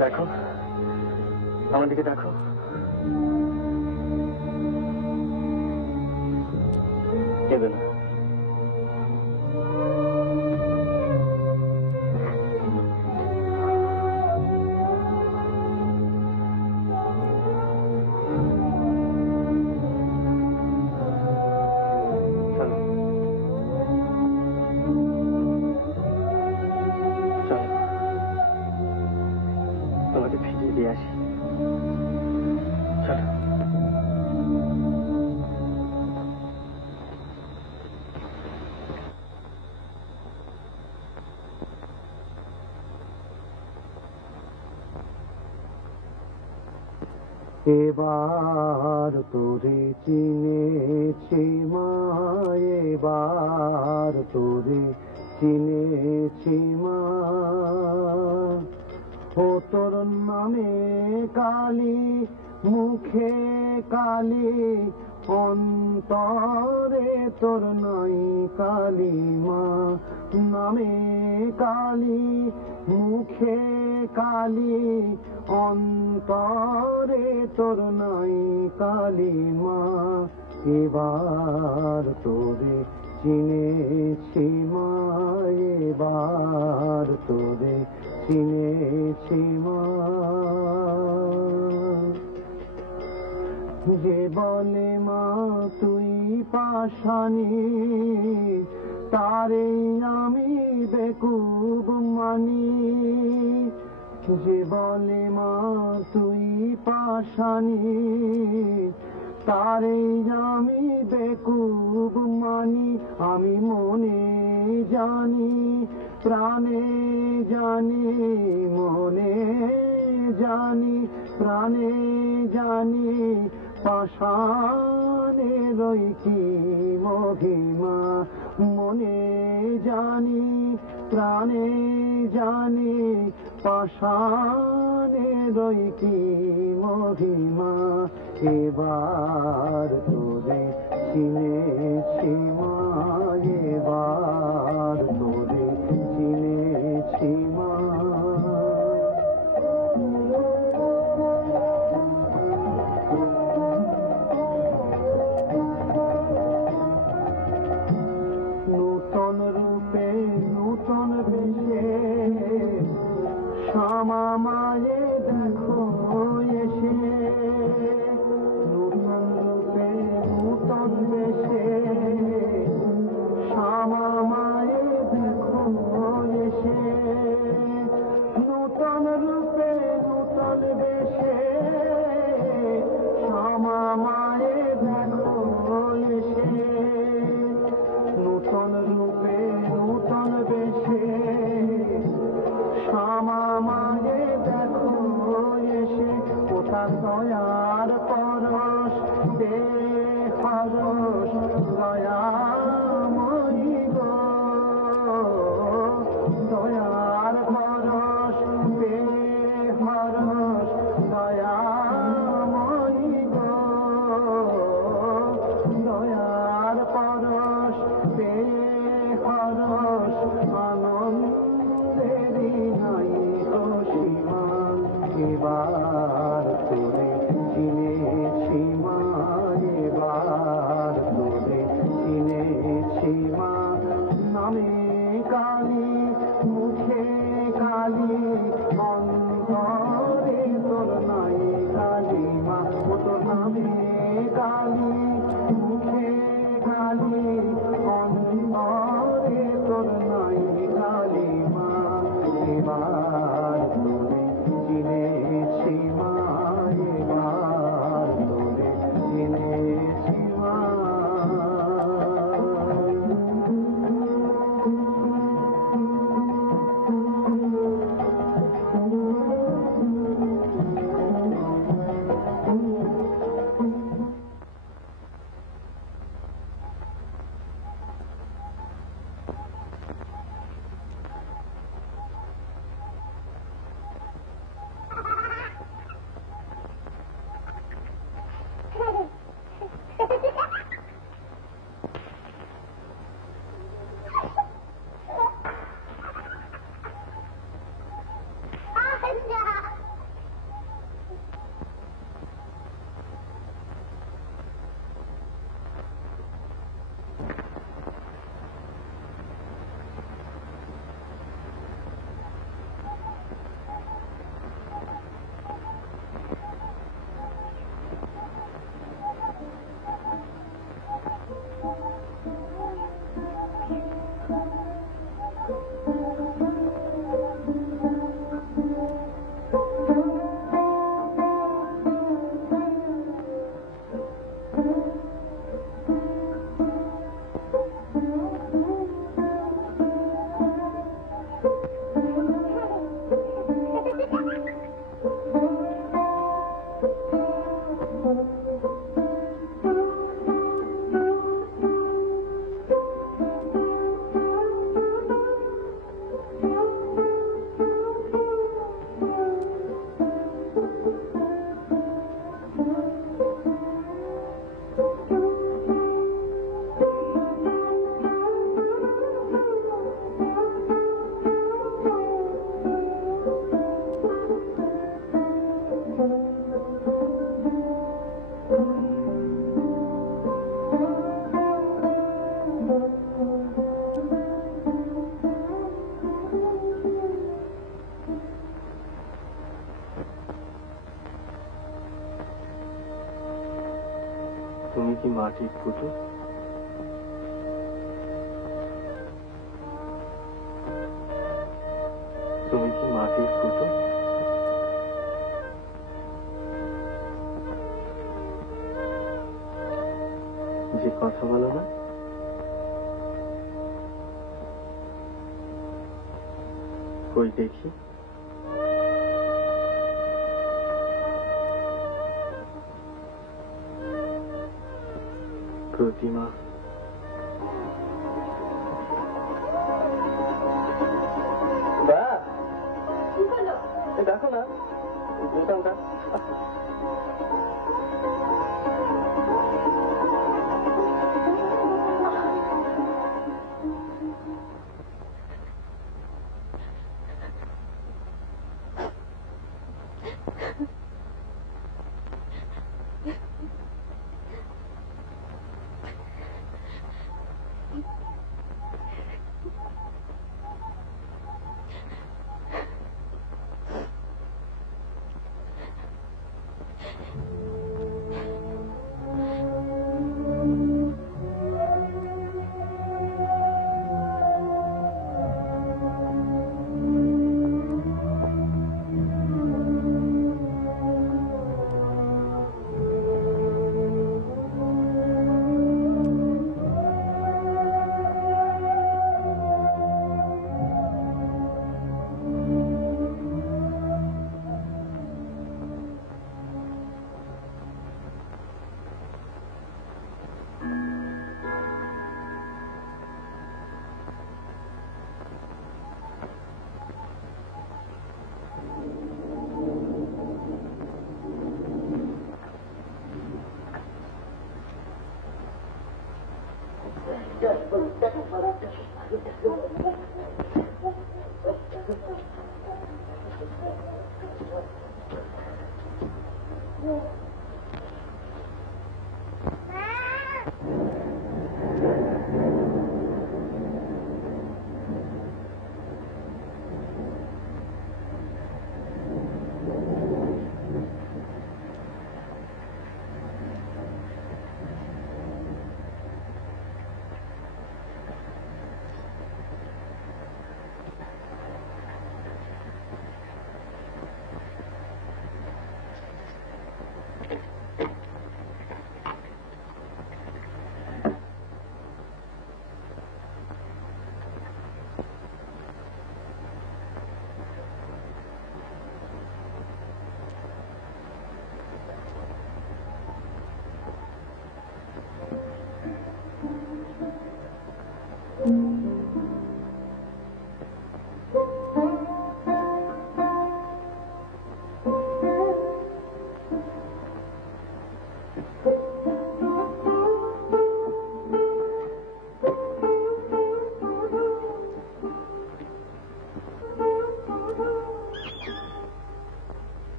দেখো, আমার দিকে দেখো। কেঁদো না। তোমাকে ফিরিয়ে দিয়ে আসি। চলো। এবার তোরে চিনেছি মা, এবার তোরে চিনেছি মা। ও তোর নামে কালী, মুখে কালী, অন্তরে তোর নাই কালী মা। নামে কালী, মুখে কালী, অন্তরে তোর নাই কালী মা। এবার তোরে চিনেছি মা, এবার তোরে চিনেছি মা। যে বলে মা তুই পাষাণী, তারে আমি বেকুব মানি। যে বলে মা তুই পাষাণী, তারে আমি বেকুব মানি। আমি মনে জানি, প্রাণে জানি, মনে জানি, প্রাণে জানি, পাষাণের কি মহিমা। মনে জানি, প্রাণে জানি, পাষাণের কি মহিমা। এবার তোরে চিনেছি মা, এবার তোরে চিনেছি মা। নূতন রূপে, নূতন বেশে শ্যামা মায়ে দেখো এসে নূতন রূপে নূতন বেশে শ্যামা মায়ে দেখো এসে নূতন রূপে নূতন বেশে শ্যামা মায়ে দেখো এসে নূতন রূপে নূতন বেশে শ্যামা মায়ে দেখো এসে কোথা দয়ার পরশ দে হরস দয়াময়ী গো দয়ার পরশ দে হরস দয়াময়ী গো দয়ার পরশ দে হরস আনন্দেরি নাই গো সীমা এবার তোরে চিনেছি মা এবার তোরে চিনেছি মা নামে কালী মুখে কালী অন্তরে তোর নাই কালী মা ও তোর নামে কালী মুখে কালী অন্তরে তোর নাই কালী মা এবার তোরে চিনেছি মা এবার তোরে চিনেছি মা তুমি কি মাটির পুতুল? তুমি কি মাটির পুতুল? যে কথা বলো না, কই দেখি। প্রতিমা, দেখো না বোতামটা।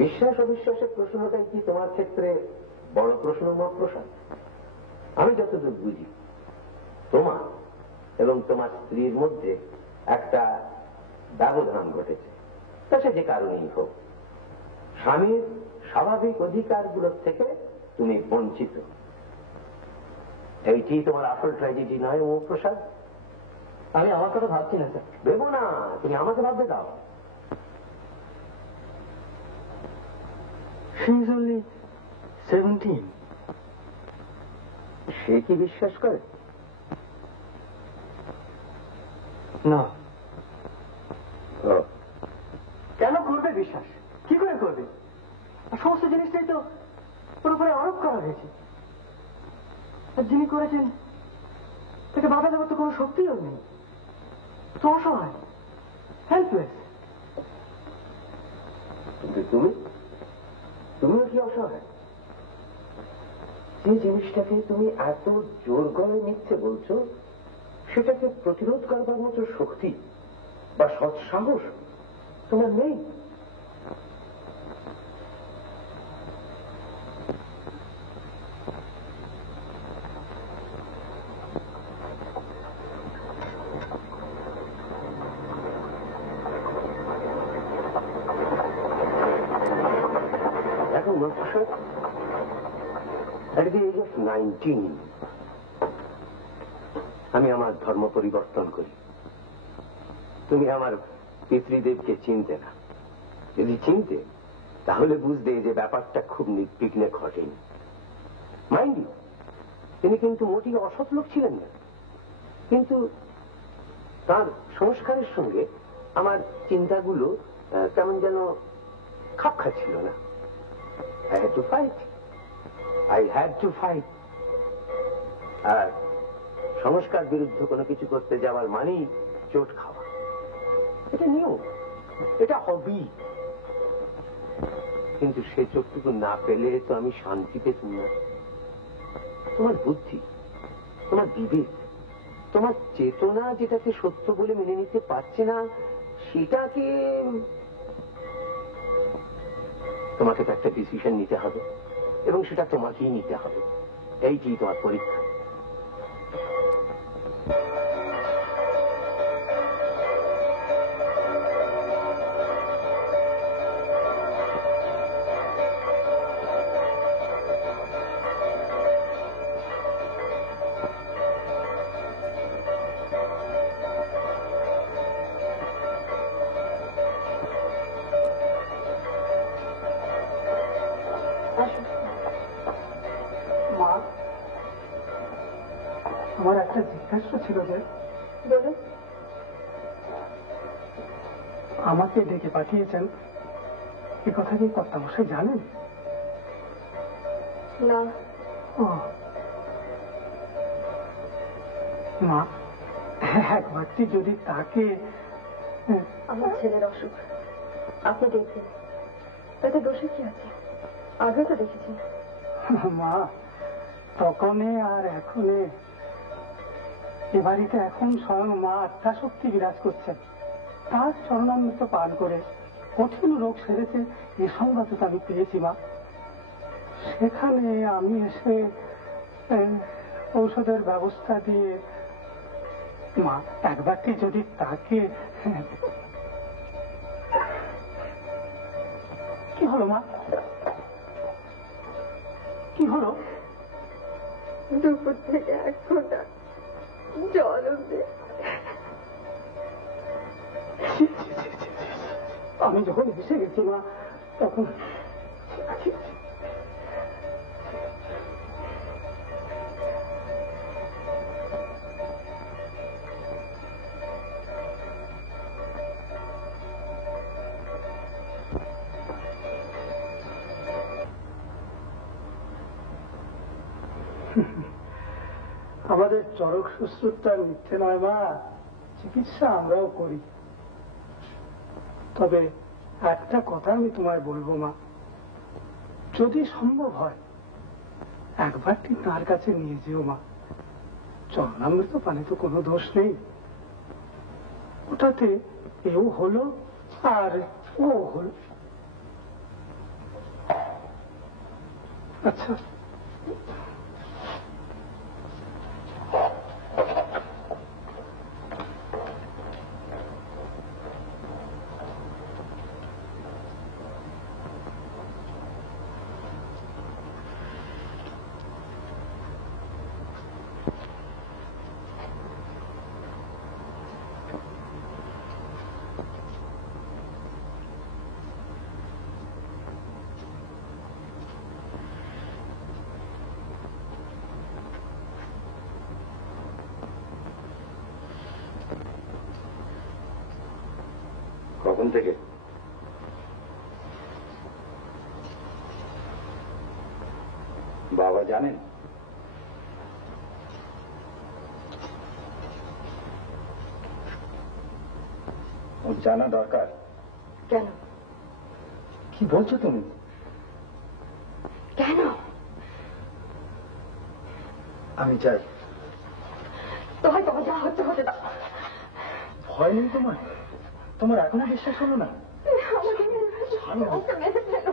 বিশ্বাস অবিশ্বাসের প্রশ্নটাই কি তোমার ক্ষেত্রে বড় প্রশ্ন মত প্রসাদ? আমি যতদূর বুঝি তোমার এবং তোমার স্ত্রীর মধ্যে একটা ব্যবধান ঘটেছে, তা সে যে কারণেই হোক। স্বামীর স্বাভাবিক অধিকারগুলোর থেকে তুমি বঞ্চিত। এইটি তোমার আসল ট্র্যাজেডি নয় ও প্রসাদ? আমি আমার কথা ভাবছি না স্যার। ভেবো না, তুমি আমাকে ভাবতে দাও। She is only 17. সে কি বিশ্বাস করে? না। কেন করবে বিশ্বাস? কি করে করবে? আর সমস্ত জিনিসটাই তো ওর উপরে আরোপ করা হয়েছে। আর যিনি করেছেন তাকে বাধা দেওয়ার তো কোনো শক্তিও নেই। তো অসহায়, হেল্পলেস। তুমিও কি অসহায়? যে জিনিসটাকে তুমি এত জোর গলায় মিথ্যে বলছো, সেটাকে প্রতিরোধ করবার মতো শক্তি বা সৎ সাহস তোমার নেই। দেখো মহাপ্রসাদ, at the age of 19 আমি আমার ধর্ম পরিবর্তন করি। তুমি আমার পিতৃদেবকে চিনতে না। যদি চিনতে তাহলে বুঝতে যে ব্যাপারটা খুব নির্বিঘ্নে ঘটেনি। মাইন্ড ইউ, তিনি কিন্তু মোটেই অসৎ লোক ছিলেন না, কিন্তু তার সংস্কারের সঙ্গে আমার চিন্তাগুলো কেমন যেন খাপ খাচ্ছিল না। I had to fight. I had to fight. আর সংস্কার বিরুদ্ধে কোনো কিছু করতে যাওয়ার মানেই চোট খাওয়া। এটা নিয়ম, এটা হবি। কিন্তু সে চোটটুকু না পেলে তো আমি শান্তি পেতাম না। তোমার বুদ্ধি, তোমার বিবেক, তোমার চেতনা যেটাকে সত্য বলে মেনে নিতে পারছে না, সেটাকে তোমাকে তো একটা ডিসিশন নিতে হবে, এবং সেটা তোমাকেই নিতে হবে। এইটি তোমার পরীক্ষা। মা, আমার একটা জিজ্ঞাসা ছিল যে, বলুন। আমাকে ডেকে পাঠিয়েছেন, এ কথা কি কর্তামশাই জানেন? না। ও মা, একবারটি যদি তাকে... আমার ছেলের অসুখ আপনি দেখবেন, তাতে দোষে কি আছে? আগে তো দেখেছি। মা, তখনে আর এখনে এ বাড়িতে এখন স্বয়ং মা আত্মাশক্তি বিরাজ করছেন। তার চরণামৃত পান করে কঠিন রোগ সেরেছে, এ সংবাদ তো আমি পেয়েছি মা। সেখানে আমি এসে ঔষধের ব্যবস্থা দিয়ে... মা, একবারটি যদি তাকে... কি হলো মা, কি হলো? দুপুর থেকে এক ফোঁটা জল অব্দি। আমি যখন এসে গেছি মা, তখন... আমাদের চরক শুশ্রূষা মিথ্যে নয় মা, চিকিৎসা আমরাও করি। তবে একটা কথা আমি তোমায় বলবো মা, যদি সম্ভব হয় একবারটি তার কাছে নিয়ে যেও মা। চরণামৃত পানে তো কোনো দোষ নেই, ওটাতে এও হলো আর ও হলো। আচ্ছা, কখন থেকে? বাবা জানেন? ওর জানা দরকার। কেন? কি বলছো তুমি? কেন? আমি চাই। তোমার তোমার যা হচ্ছে হতে দাও। ভয় নেই তোমার? তোমার এখনো বিশ্বাস হলো না? আমাকে মেরে ফেলো।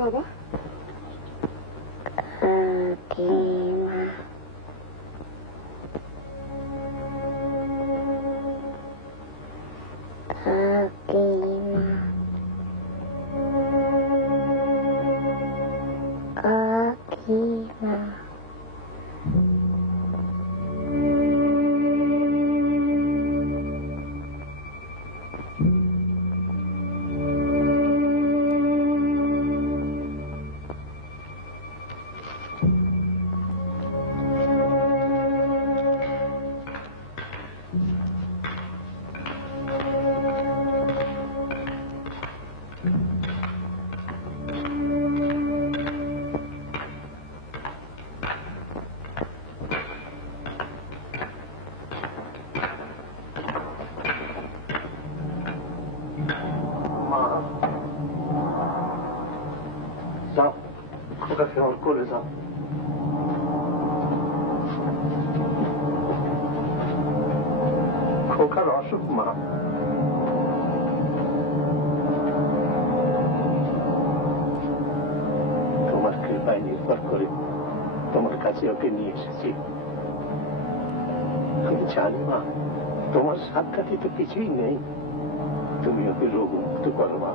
বাবা, যাও, ওটাকে ওর করে যাও। খোকার অসুখ মা। তোমার কৃপায় নির্ভর করে তোমার কাছে ওকে নিয়ে এসেছি। আমি জানি মা, তোমার সাক্ষাৎ তো কিছুই নেই। তুমি ওকে রোগ মুক্ত করো মা।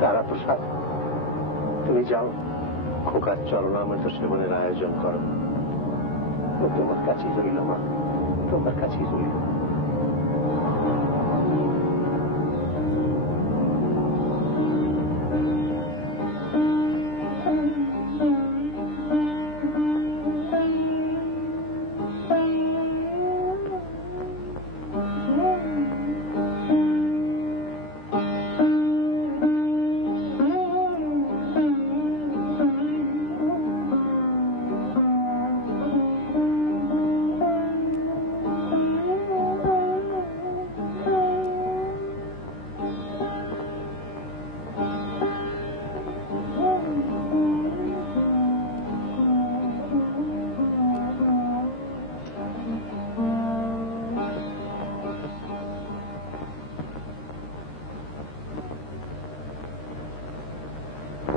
তারা প্রসাদ, তুমি যাও খোকার চরণামৃত সেবনের আয়োজন করো। ও তোমার কাছেই রইল মা, তোমার কাছেই রইল।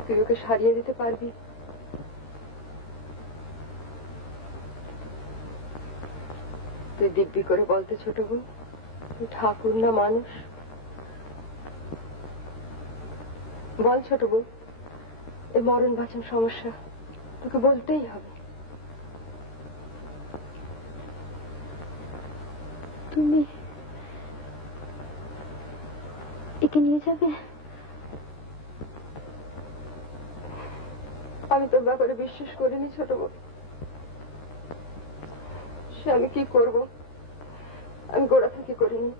তুই ওকে সারিয়ে দিতে পারবি? তুই দিব্যি করে বলতে ছোট বোন, তুই ঠাকুর না মানুষ? বল ছোট বোন, এই মরণ বাঁচন সমস্যা তোকে বলতেই হবে। তুমি একে নিয়ে যাবে? আমি তোর ব্যাপারে বিশ্বাস করিনি ছোট বোন। সে আমি কি করব, আমি গোড়া থেকে করিনি।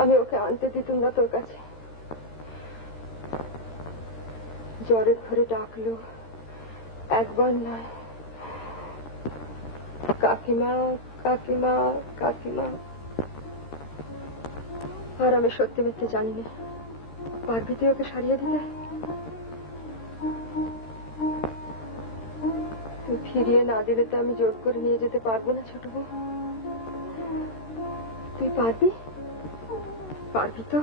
আমি ওকে আনতে দিতাম না তোর কাছে। জ্বরের ঘরে ডাকলো, একবার নয়, কাকিমা কাকিমা কাকিমা। আর আমি সত্যি মিথ্যে জানি না। পারবি তুই ওকে সারিয়ে দিলে? তুই ফিরিয়ে না দিলে তো আমি জোর করে নিয়ে যেতে পারবো না ছোট বোন। তুই পারবি? পারবি তো?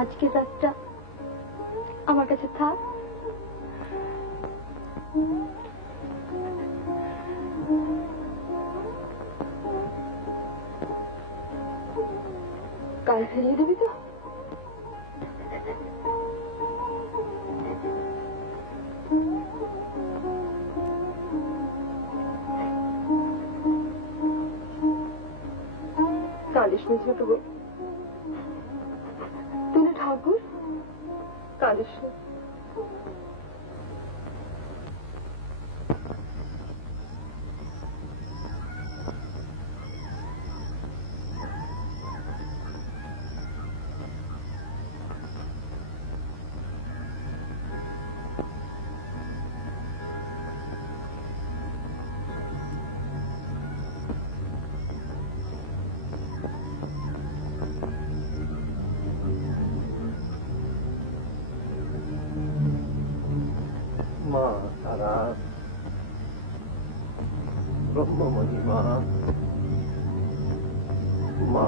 আজকের রাতটা আমার কাছে থাক। কাল ফিরিয়ে দিবি তো? কাঁদিস নি ছোট বোন, তুই না ঠাকুর, কাঁদিস নি। মা তারা, ব্রহ্মময়ী মা, মা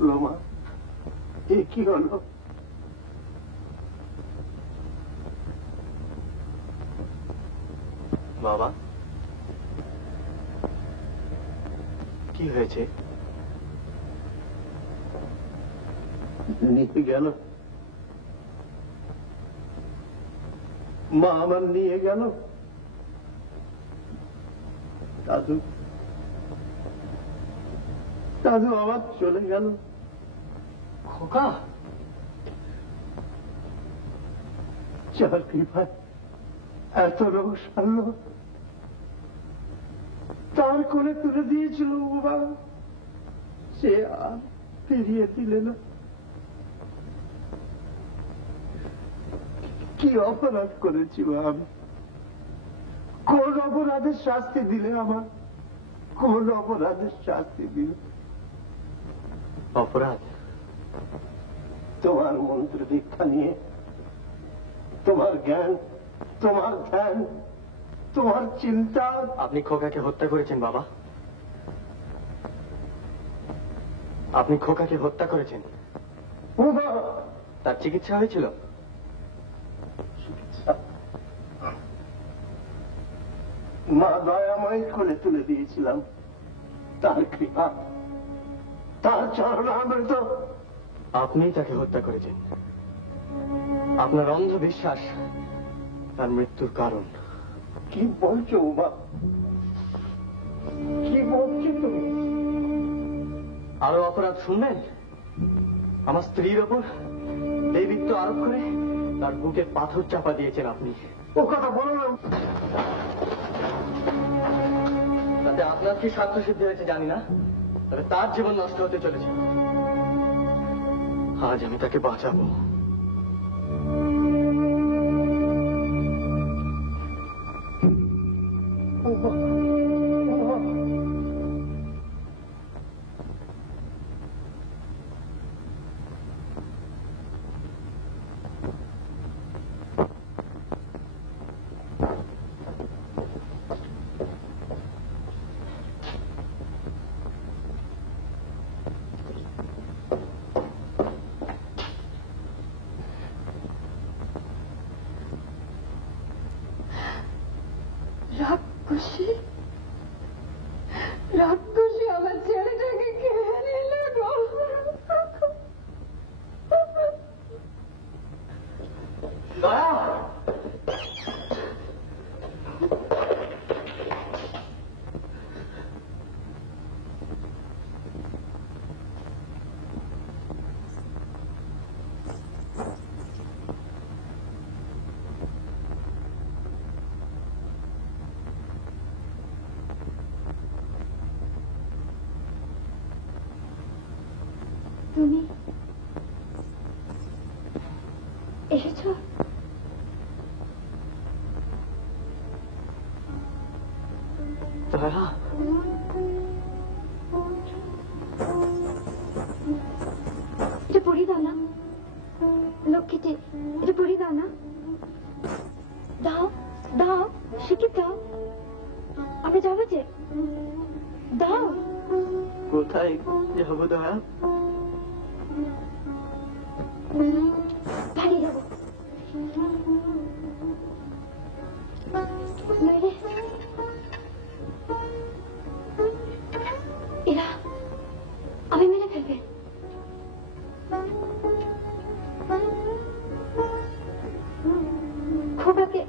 হলো মা? এ কি হলো? বাবা, কি হয়েছে? নিয়ে গেল মা, আমার নিয়ে গেল। দাদু দাদু আমার চলে গেল। খোকা, যার কৃপায় এত রোগ সারল, তার কোলে তুলে দিয়েছিল বাবা, সে আর ফিরিয়ে দিলে না। কি অপরাধ করেছি মা আমি? কোন অপরাধের শাস্তি দিলে আমার? কোন অপরাধের শাস্তি দিলে? অপরাধ? তোমার মন্ত্র দীক্ষা নিয়ে, তোমার জ্ঞান, তোমার ধ্যান, তোমার চিন্তা। আপনি খোকাকে হত্যা করেছেন বাবা, আপনি খোকাকে হত্যা করেছেন। তার চিকিৎসা হয়েছিল? মা দয়াময় কোলে তুলে দিয়েছিলাম, তার কৃপা, তার চরণামৃত। আপনিই তাকে হত্যা করেছেন। আপনার অন্ধ বিশ্বাস তার মৃত্যুর কারণ। কি বলছো মা? কি বলছো তুমি? আরো অপরাধ শুনবেন? আমার স্ত্রীর ওপর দেবীত্ব আরোপ করে তার বুকে পাথর চাপা দিয়েছেন আপনি। ও কথা বলো না। তাতে আপনার কি স্বার্থ সিদ্ধি হয়েছে জানি না, তবে তার জীবন নষ্ট হতে চলেছে। আজ আমি তাকে বাঁচাবো। রাক্ষসী, রাক্ষসী আমার ছেলেটাকে কেড়ে নিল গো। দয়া, তুমি এসেছ? দয়া, এটা পড়িয়ে দাও না লক্ষ্মীটি, এটা পড়িয়ে দাও না। দাও দাও, শিখিয়ে দাও, আমরা যাবো যে। দাও। কোথায় যাবো দয়া? বাড়ি যাবো। নইলে এরা আমি মেরে ফেলবে। খোকাকে